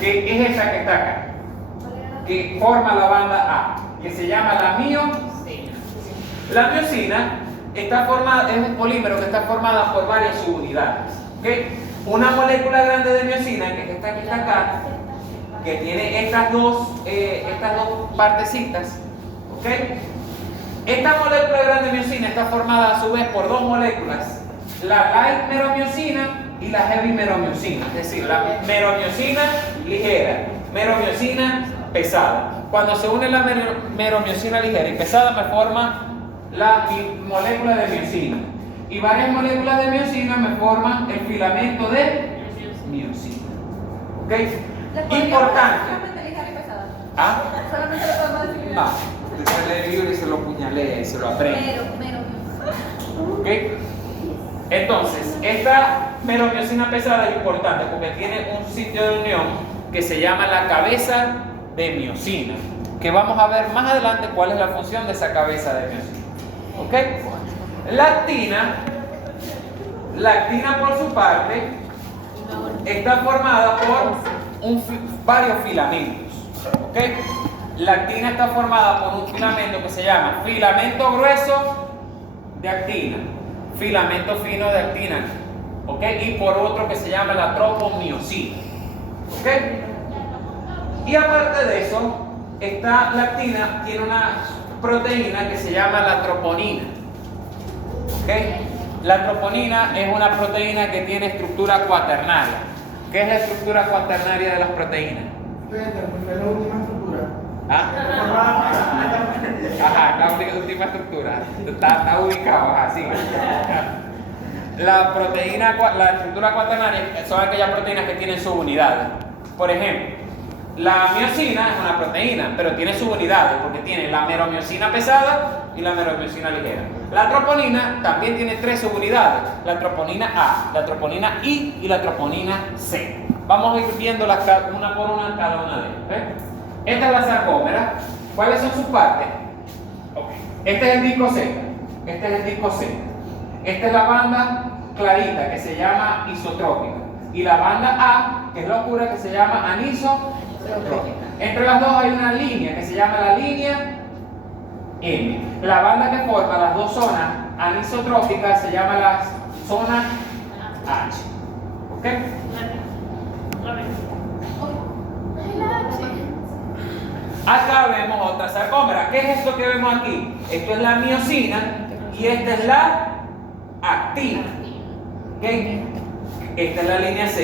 que es esa que está acá, que forma la banda A, que se llama la miosina. La miosina está formada, es un polímero que está formada por varias subunidades. ¿Okay? Una molécula grande de miosina, que es esta que está acá, que tiene estas dos partecitas. ¿Okay? Esta molécula grande de miosina está formada a su vez por dos moléculas, la light meromiosina y la heavy meromiosina, es decir, la meromiosina ligera, meromiosina pesada. Cuando se une la meromiosina ligera y pesada me forma la molécula de miosina y varias moléculas de miosina me forman el filamento de miosina. ¿Ok? Importante. ¿Ah? Solamente lo podemos decir. Ah, usted se lee el libro y se lo puñalea y se lo aprende. ¿Ok? Entonces, esta meromiosina pesada es importante porque tiene un sitio de unión que se llama la cabeza de miosina, que vamos a ver más adelante cuál es la función de esa cabeza de miosina. ¿Ok? La actina por su parte está formada por varios filamentos. ¿Ok? La actina está formada por un filamento que se llama filamento grueso de actina, filamento fino de actina, ¿ok? Y por otro que se llama la tropomiosina. ¿Ok? Y aparte de eso, la actina tiene una proteína que se llama la troponina. ¿Ok? La troponina es una proteína que tiene estructura cuaternaria. ¿Qué es la estructura cuaternaria de las proteínas? La última estructura. ¿Ah? Ajá, la última estructura. Está ubicado, así. La estructura cuaternaria son aquellas proteínas que tienen subunidades. Por ejemplo, la miosina es una proteína, pero tiene subunidades porque tiene la meromiosina pesada y la meromiosina ligera. La troponina también tiene tres subunidades: la troponina A, la troponina I y la troponina C. Vamos a ir viéndolas una por una cada una de ellas. ¿Ves? Esta es la sarcómera. ¿Cuáles son sus partes? Okay. Este es el disco Z. Este es el disco Z. Esta es la banda clarita que se llama isotrópica. Y la banda A, que es la oscura, que se llama anisotrópica. Entre las dos hay una línea que se llama la línea M. La banda que forma las dos zonas anisotrópicas se llama la zona H. ¿Ok? Acá vemos otra sarcómera. ¿Qué es esto que vemos aquí? Esto es la miosina y esta es la actina. ¿Ok? Esta es la línea Z.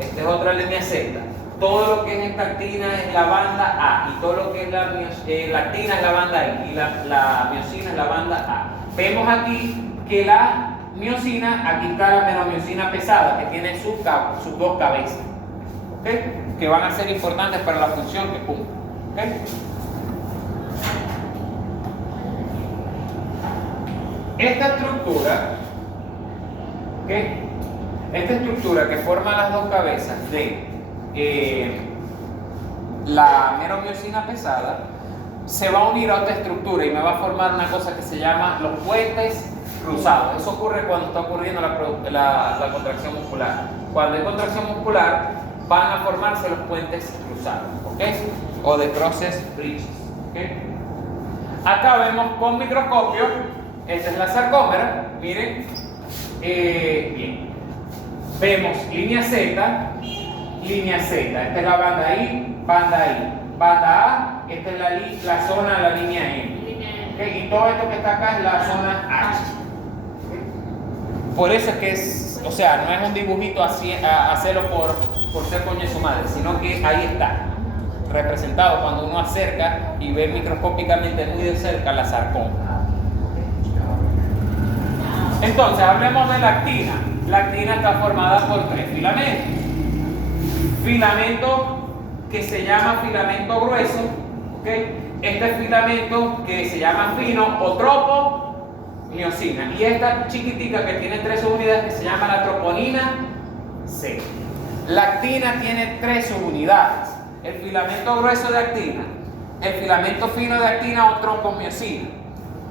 Esta es otra línea Z. Todo lo que es esta actina es la banda A y todo lo que es la actina es la banda I y la miosina es la banda A. Vemos aquí que la miosina, aquí está la meromiosina pesada que tiene sus dos cabezas, ¿ok? Que van a ser importantes para la función que cumple, ¿ok? Esta estructura, ¿ok? Esta estructura que forma las dos cabezas de la meromiosina pesada se va a unir a otra estructura y me va a formar una cosa que se llama los puentes cruzados. Eso ocurre cuando está ocurriendo la contracción muscular. Cuando hay contracción muscular van a formarse los puentes cruzados, ¿ok? O de crosses bridges, ¿ok? Acá vemos con microscopio, esta es la sarcómera, miren, bien. Vemos línea Z, esta es la banda I, banda A, esta es la zona de la línea M. ¿Okay? Y todo esto que está acá es la zona H. ¿Okay? Por eso es que es, o sea, no es un dibujito así, hacerlo por ser coño de su madre, sino que ahí está, representado cuando uno acerca y ve microscópicamente muy de cerca la sarcómera. Entonces, hablemos de la actina. La actina está formada por 3 filamentos. Filamento que se llama filamento grueso, ¿okay? Este filamento que se llama fino o tropomiosina. Y esta chiquitica que tiene 3 subunidades que se llama la troponina C. La actina tiene 3 subunidades. El filamento grueso de actina, el filamento fino de actina o tropomiosina.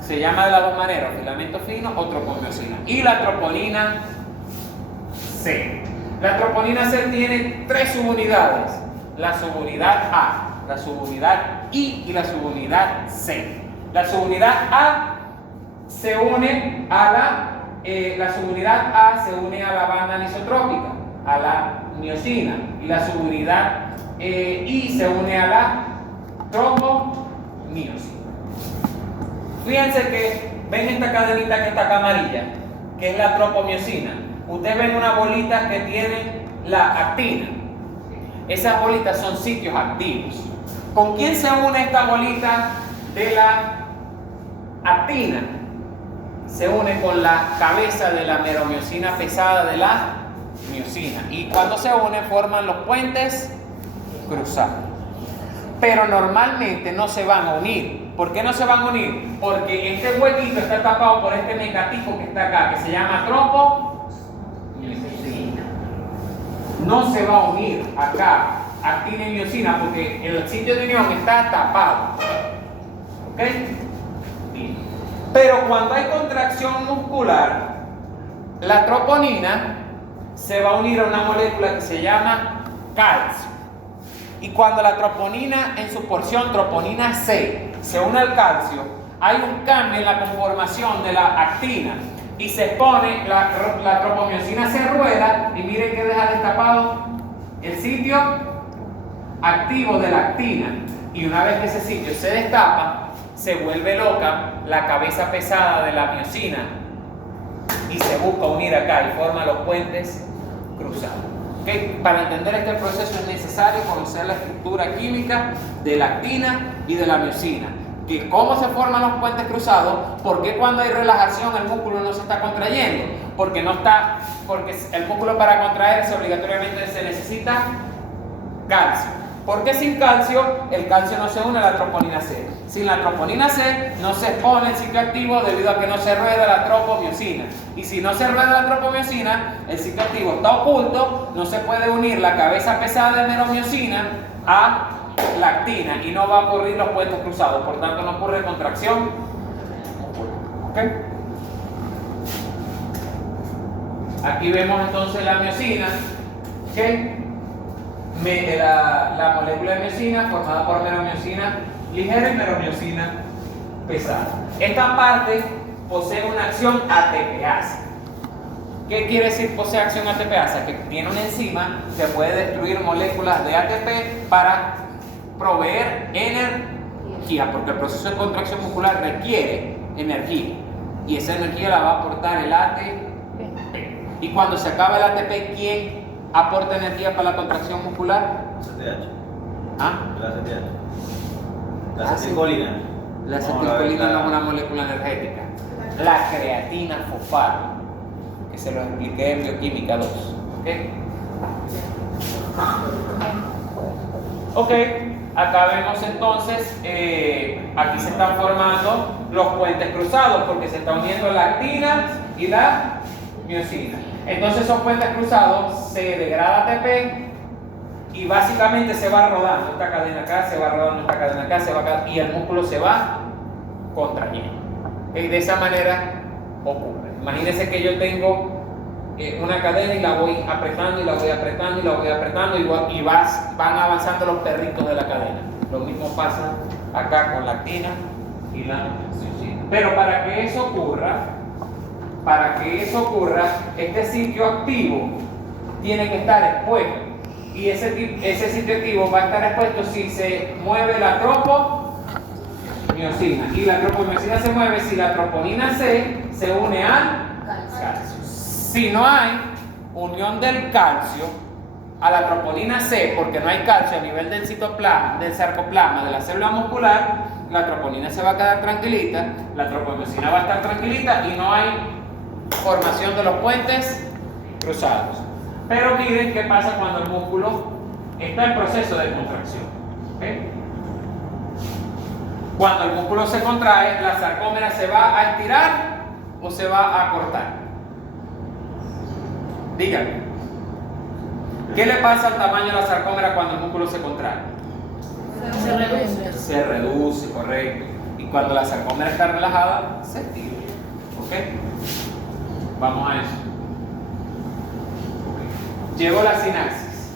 Se llama de las dos maneras, filamento fino o tropomiosina. Y la troponina C. La troponina C tiene 3 subunidades. La subunidad A, la subunidad I y la subunidad C. La subunidad A se une a la subunidad A se une a la banda anisotrópica, a la miosina. Y la subunidad I se une a la tropomiosina. Fíjense que ven esta cadenita que está acá amarilla, que es la tropomiosina. Ustedes ven unas bolitas que tienen la actina. Esas bolitas son sitios activos. ¿Con quién se une esta bolita de la actina? Se une con la cabeza de la meromiosina pesada de la miosina. Y cuando se unen forman los puentes cruzados. Pero normalmente no se van a unir. ¿Por qué no se van a unir? Porque este huequito está tapado por este mecatico que está acá, que se llama tropomiosina. No se va a unir acá actina y miosina porque el sitio de unión está tapado. ¿Ok? Bien. Pero cuando hay contracción muscular, la troponina se va a unir a una molécula que se llama calcio. Y cuando la troponina en su porción troponina C se une al calcio, hay un cambio en la conformación de la actina y se expone, la tropomiosina se rueda y miren que deja destapado el sitio activo de la actina. Y una vez que ese sitio se destapa, se vuelve loca la cabeza pesada de la miosina y se busca unir acá y forma los puentes cruzados. ¿Okay? Para entender este proceso es necesario conocer la estructura química de la actina y de la miosina. Que cómo se forman los puentes cruzados, porque cuando hay relajación el músculo no se está contrayendo, porque el músculo para contraerse obligatoriamente se necesita calcio. Porque sin calcio, el calcio no se une a la troponina C. Sin la troponina C no se expone el sitio activo debido a que no se rueda la tropomiosina. Y si no se rueda la tropomiosina, el sitio activo está oculto, no se puede unir la cabeza pesada de meromiosina a la actina y no va a ocurrir los puentes cruzados, por tanto no ocurre contracción. ¿Okay? Aquí vemos entonces la miosina, ¿ok? La molécula de miosina formada por meromiosina ligera y meromiosina pesada. Esta parte posee una acción ATPasa. ¿Qué quiere decir posee acción ATPasa? Que tiene una enzima que puede destruir moléculas de ATP para proveer energía, porque el proceso de contracción muscular requiere energía y esa energía la va a aportar el ATP. Y cuando se acaba el ATP, ¿quién aporta energía para la contracción muscular? CTH. ¿Ah? La CTH. La Ah, acetilcolina. La No, acetilcolina no es una molécula energética. La creatina fosfato, que se lo expliqué en bioquímica 2. ¿Ok? Ok, acá vemos entonces, aquí se están formando los puentes cruzados porque se está uniendo la actina y la miosina. Entonces esos puentes cruzados se degrada ATP y básicamente se va rodando esta cadena acá, se va rodando esta cadena acá, se va acá, y el músculo se va contrayendo. Y de esa manera ocurre. Imagínense que yo tengo una cadena y la voy apretando y la voy apretando y la voy apretando y van avanzando los perritos de la cadena. Lo mismo pasa acá con la actina y la miosina. Pero para que eso ocurra, este sitio activo tiene que estar expuesto. Y ese sitio activo va a estar expuesto si se mueve la tropomiosina. Y la tropomiosina se mueve si la troponina C se une al calcio. Si no hay unión del calcio a la troponina C, porque no hay calcio a nivel del citoplasma, del sarcoplasma, de la célula muscular, la troponina se va a quedar tranquilita, la tropomiosina va a estar tranquilita y no hay formación de los puentes cruzados. Pero miren qué pasa cuando el músculo está en proceso de contracción. ¿Okay? Cuando el músculo se contrae, la sarcómera se va a estirar o se va a cortar. Díganme, ¿qué le pasa al tamaño de la sarcómera cuando el músculo se contrae? Se reduce. Se reduce, correcto. Y cuando la sarcómera está relajada, se estira. ¿Ok? Vamos a eso. Llegó la sinapsis.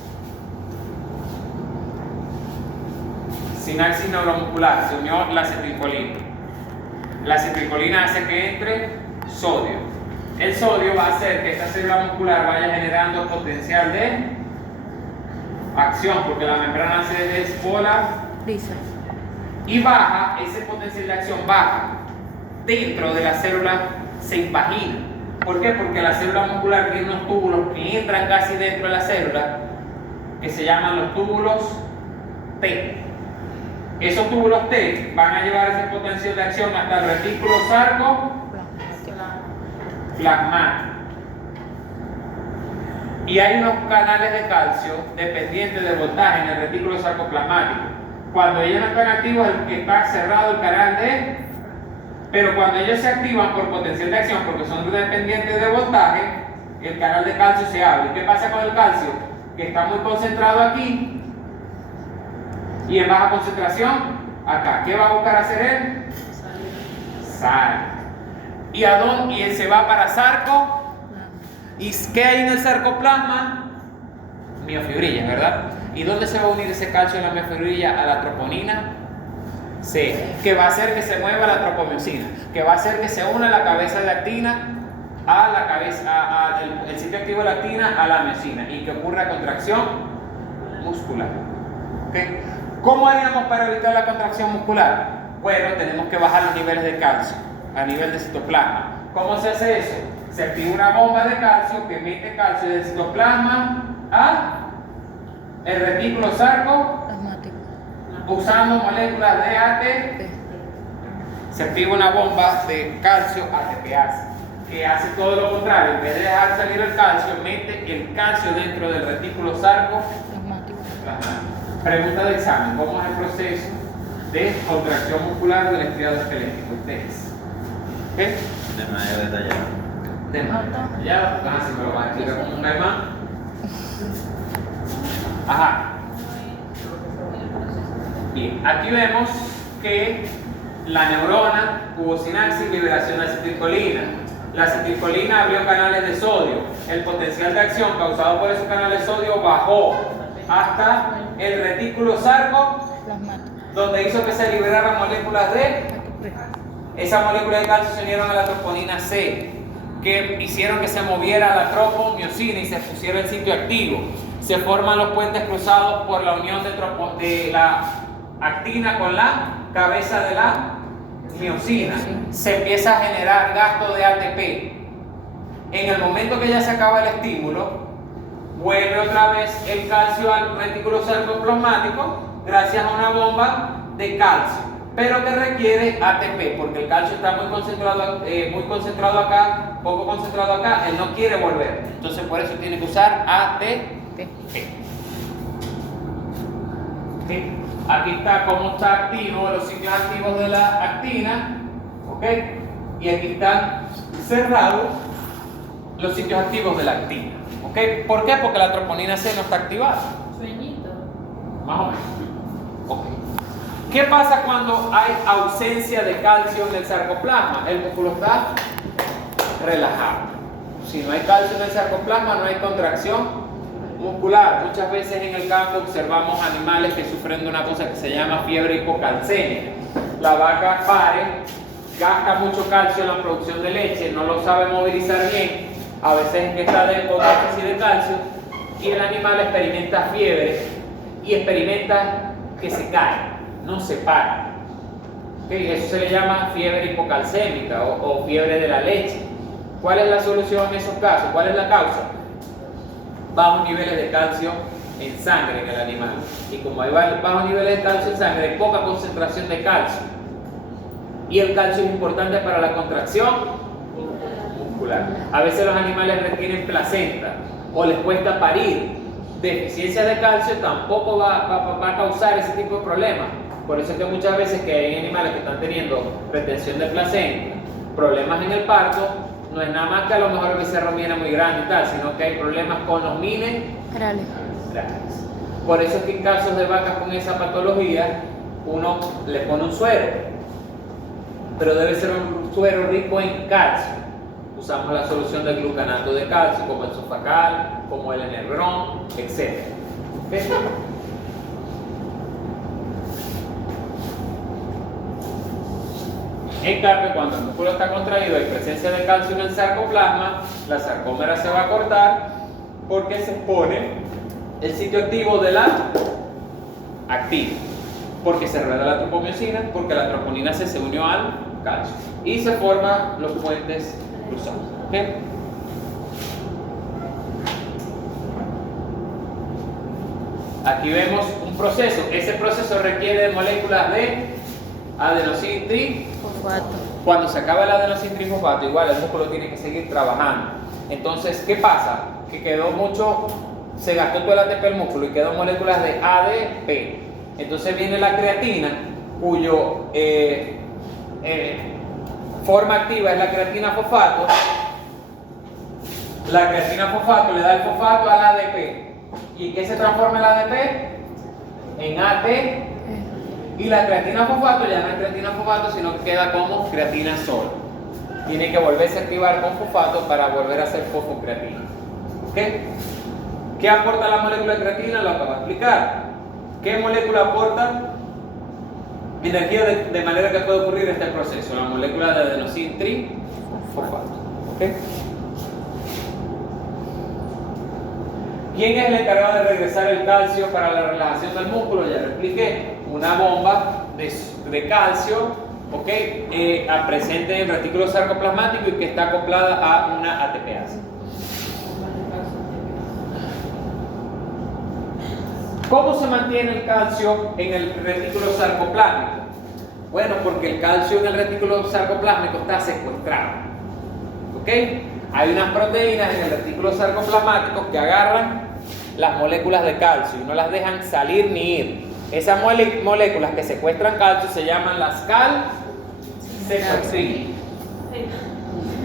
Sinapsis neuromuscular. Se unió la acetilcolina. La acetilcolina hace que entre sodio. El sodio va a hacer que esta célula muscular vaya generando potencial de acción, porque la membrana se despolariza. Y baja, ese potencial de acción baja dentro de la célula, se impagina. ¿Por qué? Porque la célula muscular tiene unos túbulos que entran casi dentro de la célula, que se llaman los túbulos T. Esos túbulos T van a llevar ese potencial de acción hasta el retículo sarcoplasmático. Y hay unos canales de calcio dependientes del voltaje en el retículo sarcoplasmático. Cuando ellos no están activos, está cerrado el canal de... Pero cuando ellos se activan por potencial de acción, porque son dependientes de voltaje, el canal de calcio se abre. ¿Qué pasa con el calcio? Que está muy concentrado aquí y en baja concentración acá. ¿Qué va a buscar hacer él? Sal. ¿Y a dónde? Y él se va para sarco. ¿Y qué hay en el sarcoplasma? Miofibrilla, ¿verdad? ¿Y dónde se va a unir ese calcio en la miofibrilla? A la troponina C, que va a hacer que se mueva la tropomiosina, que va a hacer que se una la cabeza de la actina a la cabeza, el sitio activo de la actina a la miosina y que ocurra contracción muscular. ¿Okay? ¿Cómo haríamos para evitar la contracción muscular? Bueno, tenemos que bajar los niveles de calcio a nivel de citoplasma. ¿Cómo se hace eso? Se activa una bomba de calcio que mete calcio del citoplasma a el retículo sarcoplasmático usando moléculas de ATP. Se activa una bomba de calcio ATPasa que hace todo lo contrario. En vez de dejar salir el calcio, mete el calcio dentro del retículo sarcoplasmático. Pregunta de examen: ¿cómo es el proceso de contracción muscular del estriado esquelético? Ustedes. ¿Qué? De manera detallada. De manera detallada. Ah, si me lo van a explicar como un tema. Ajá. Bien, aquí vemos que la neurona hubo sinapsis, liberación de acetilcolina. La acetilcolina abrió canales de sodio. El potencial de acción causado por esos canales de sodio bajó hasta el retículo sarcoplasmático, donde hizo que se liberaran moléculas de... Esas moléculas de calcio se unieron a la troponina C, que hicieron que se moviera la tropomiosina y se pusiera el sitio activo. Se forman los puentes cruzados por la unión de la actina con la cabeza de la miosina. Se empieza a generar gasto de ATP. En el momento que ya se acaba el estímulo, vuelve otra vez el calcio al retículo sarcoplasmático gracias a una bomba de calcio, pero que requiere ATP, porque el calcio está muy concentrado acá, poco concentrado acá, él no quiere volver, entonces por eso tiene que usar ATP. ¿Sí? Aquí está cómo está activo, los sitios activos de la actina, ¿ok? Y aquí están cerrados los sitios activos de la actina, ¿ok? ¿Por qué? Porque la troponina C no está activada. Sueñito. Más o menos. Ok. ¿Qué pasa cuando hay ausencia de calcio en el sarcoplasma? El músculo está relajado. Si no hay calcio en el sarcoplasma, no hay contracción muscular. Muchas veces en el campo observamos animales que sufren de una cosa que se llama fiebre hipocalcémica. La vaca pare, gasta mucho calcio en la producción de leche, no lo sabe movilizar bien, a veces está de déficit de calcio, y el animal experimenta fiebre y experimenta que se cae, no se para. ¿Okay? Eso se le llama fiebre hipocalcémica o fiebre de la leche. ¿Cuál es la solución en esos casos? ¿Cuál es la causa? Bajos niveles de calcio en sangre en el animal. Y como hay bajos niveles de calcio en sangre, hay poca concentración de calcio. Y el calcio es importante para la contracción muscular. A veces los animales retienen placenta o les cuesta parir. Deficiencia de calcio tampoco va a causar ese tipo de problemas. Por eso es que muchas veces que hay animales que están teniendo retención de placenta, problemas en el parto, no es nada más que a lo mejor el becerro viene muy grande y tal, sino que hay problemas con los minerales. Por eso es que en casos de vacas con esa patología, uno le pone un suero, pero debe ser un suero rico en calcio. Usamos la solución del glucanato de calcio, como el Sofacal, como el Enerbron, etc. ¿Okay? En cambio, cuando el músculo está contraído, hay presencia de calcio en el sarcoplasma, la sarcómera se va a cortar porque se expone el sitio activo de la actina, porque se rueda la tropomiosina, porque la troponina C se unió al calcio y se forman los puentes cruzados. ¿Okay? Aquí vemos un proceso. Ese proceso requiere de moléculas de adenosín trifosfato. Cuando se acaba el adenosín trifosfato, igual el músculo tiene que seguir trabajando. Entonces, ¿qué pasa? Que quedó mucho, se gastó todo el ATP del músculo y quedó moléculas de ADP. Entonces viene la creatina, cuyo forma activa es la creatina fosfato. La creatina fosfato le da el fosfato al ADP. ¿Y qué se transforma el ADP? En AT. Y la creatina fosfato ya no es creatina fosfato, sino que queda como creatina sola. Tiene que volverse a activar con fosfato para volver a hacer fosfocreatina. ¿Okay? ¿Qué aporta la molécula de creatina? Lo acabo de explicar. ¿Qué molécula aporta energía de manera que puede ocurrir este proceso? La molécula de adenosín trifosfato. ¿Okay? ¿Quién es el encargado de regresar el calcio para la relajación del músculo? Ya lo expliqué. Una bomba de calcio, ¿okay? Presente en el retículo sarcoplasmático y que está acoplada a una ATPase. ¿Cómo se mantiene el calcio en el retículo sarcoplásmico? Bueno, porque el calcio en el retículo sarcoplásmico está secuestrado. ¿Ok? Hay unas proteínas en el retículo sarcoplasmático que agarran las moléculas de calcio y no las dejan salir ni ir. Esas moléculas que secuestran calcio se llaman las calsecuestrinas.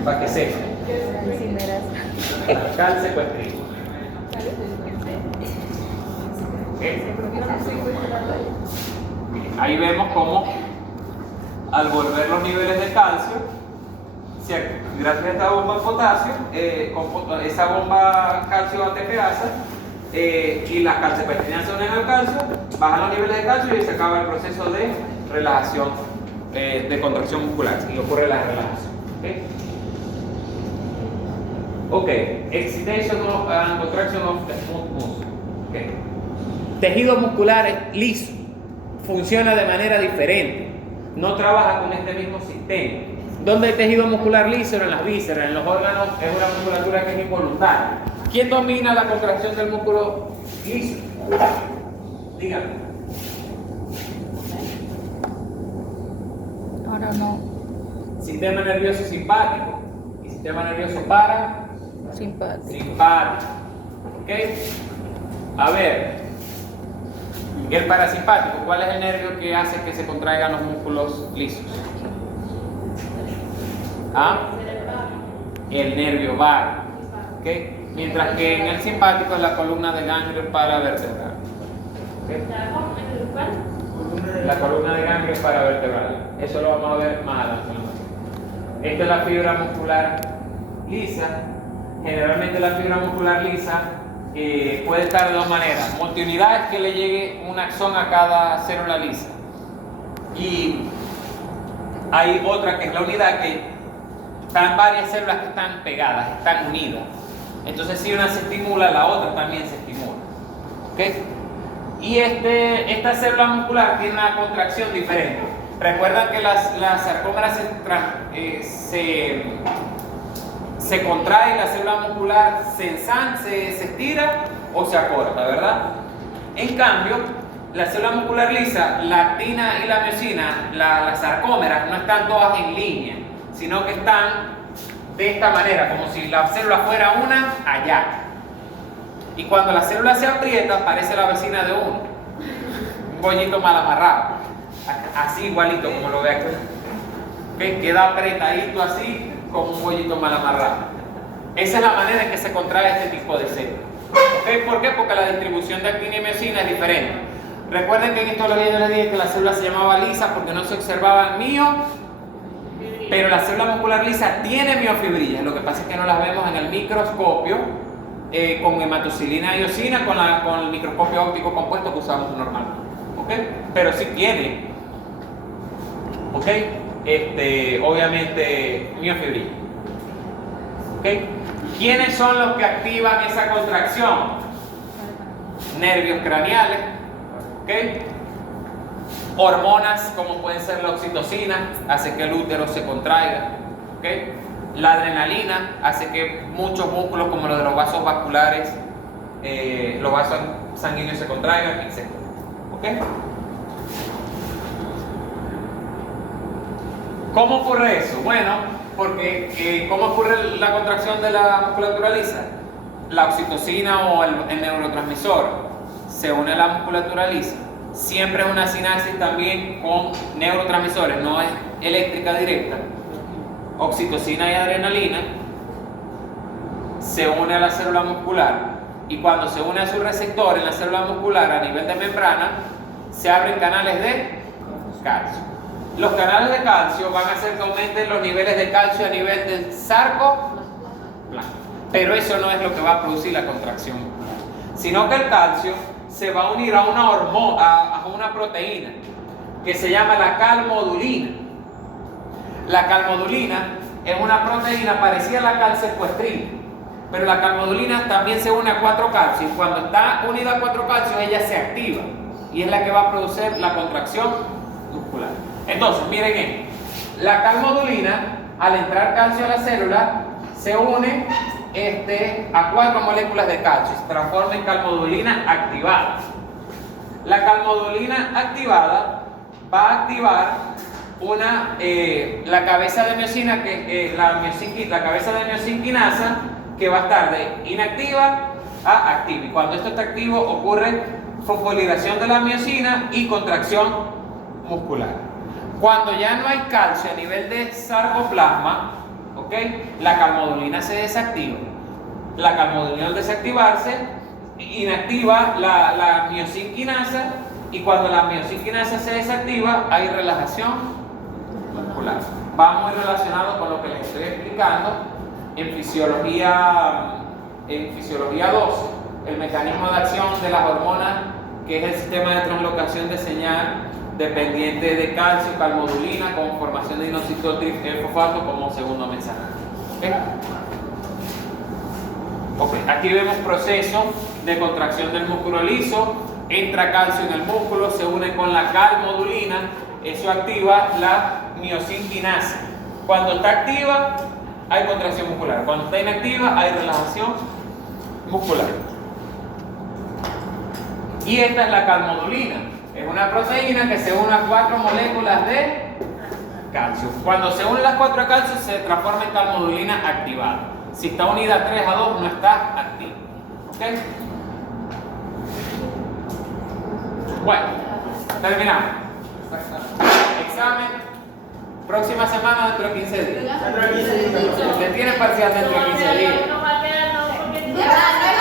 Para que sepan. Las calsecuestrinas. Ahí vemos cómo al volver los niveles de calcio gracias a esta bomba potasio, esa bomba calcio ATPasa y las calcipectinas se unen al calcio, bajan los niveles de calcio y se acaba el proceso de relajación, de contracción muscular, y ocurre la relajación. Ok, excitation and contraction of the smooth muscle. Okay. Tejido muscular es liso, funciona de manera diferente, no trabaja con este mismo sistema. ¿Dónde hay tejido muscular liso? En las vísceras, en los órganos, es una musculatura que es involuntaria. ¿Quién domina la contracción del músculo liso? Dígame. Ahora no. Sistema nervioso simpático y sistema nervioso Simpático. simpático. ¿Ok? A ver, el parasimpático, ¿cuál es el nervio que hace que se contraigan los músculos lisos? ¿Ah? El nervio vago. ¿Ok? Mientras que en el simpático es la columna de ganglio paravertebral. ¿Ok? La columna de ganglio paravertebral. Eso lo vamos a ver más adelante. Esta es la fibra muscular lisa. Generalmente la fibra muscular lisa puede estar de dos maneras. Multiunidades, que le llegue un axón a cada célula lisa. Y hay otra que es la unidad, que están varias células que están pegadas, están unidas. Entonces si una se estimula, la otra también se estimula. ¿Okay? Y esta célula muscular tiene una contracción diferente. Recuerdan que las sarcómeras se contrae, la célula muscular se estira o se acorta, ¿verdad? En cambio, la célula muscular lisa, la actina y la miosina, las sarcómeras, no están todas en línea, sino que están de esta manera, como si la célula fuera una allá. Y cuando la célula se aprieta, parece la vecina de uno, un bollito mal amarrado, así igualito como lo ve aquí. ¿Okay? Queda apretadito así, como un bollito mal amarrado. Esa es la manera en que se contrae este tipo de células. ¿Okay? ¿Por qué? Porque la distribución de actina y miosina es diferente. Recuerden que en histología yo les dije que la célula se llamaba lisa porque no se observaban pero la célula muscular lisa tiene miofibrillas. Lo que pasa es que no las vemos en el microscopio con hematocilina y eosina, con el microscopio óptico compuesto que usamos normalmente. ¿Okay? Pero sí tiene, obviamente, miofibrilla. ¿Okay? ¿Quiénes son los que activan esa contracción? Nervios craneales. ¿Okay? Hormonas como pueden ser la oxitocina, hace que el útero se contraiga. ¿Okay? La adrenalina hace que muchos músculos como los de los vasos vasculares, los vasos sanguíneos se contraigan, etc. ¿Okay? ¿Cómo ocurre eso? Bueno, porque ¿cómo ocurre la contracción de la musculatura lisa? La oxitocina o el neurotransmisor se une a la musculatura lisa. Siempre es una sinapsis también con neurotransmisores, no es eléctrica directa. Oxitocina y adrenalina se une a la célula muscular, y cuando se une a su receptor en la célula muscular a nivel de membrana, se abren canales de calcio. Los canales de calcio van a hacer que aumenten los niveles de calcio a nivel del sarcoplasma, pero eso no es lo que va a producir la contracción muscular, sino que el calcio se va a unir a una hormona, a una proteína que se llama la calmodulina. La calmodulina es una proteína parecida a la calcepoestrina, pero la calmodulina también se une a 4 calcios. Cuando está unida a 4 calcios, ella se activa y es la que va a producir la contracción muscular. Entonces, miren esto. La calmodulina, al entrar calcio a la célula, se une a 4 moléculas de calcio, se transforma en calmodulina activada. La calmodulina activada va a activar la cabeza de miosina, la cabeza de miosinquinasa, que va a estar de inactiva a activa. Y cuando esto está activo, ocurre fosforilación de la miosina y contracción muscular. Cuando ya no hay calcio a nivel de sarcoplasma, la calmodulina se desactiva. La calmodulina, al desactivarse, inactiva la miosinquinasa, y cuando la miosinquinasa se desactiva, hay relajación muscular. Va muy relacionado con lo que les estoy explicando. explicando, en fisiología 2, el mecanismo de acción de las hormonas, que es el sistema de translocación de señal dependiente de calcio, calmodulina, con formación de inositotrifosfato como segundo mensaje. ¿Ok? Aquí vemos proceso de contracción del músculo liso, entra calcio en el músculo, se une con la calmodulina, eso activa la miosinquinasa. Cuando está activa, hay contracción muscular. Cuando está inactiva, hay relajación muscular. Y esta es la calmodulina. Es una proteína que se une a 4 moléculas de calcio. Cuando se unen las 4 de calcio, se transforma en calmodulina activada. Si está unida 3 a 2, no está activa. ¿Ok? Bueno, terminamos. Examen. Próxima semana dentro de 15 días. Dentro de 15 minutos. Usted tiene parcial dentro de 15 días. No va a quedar, no, porque Ya,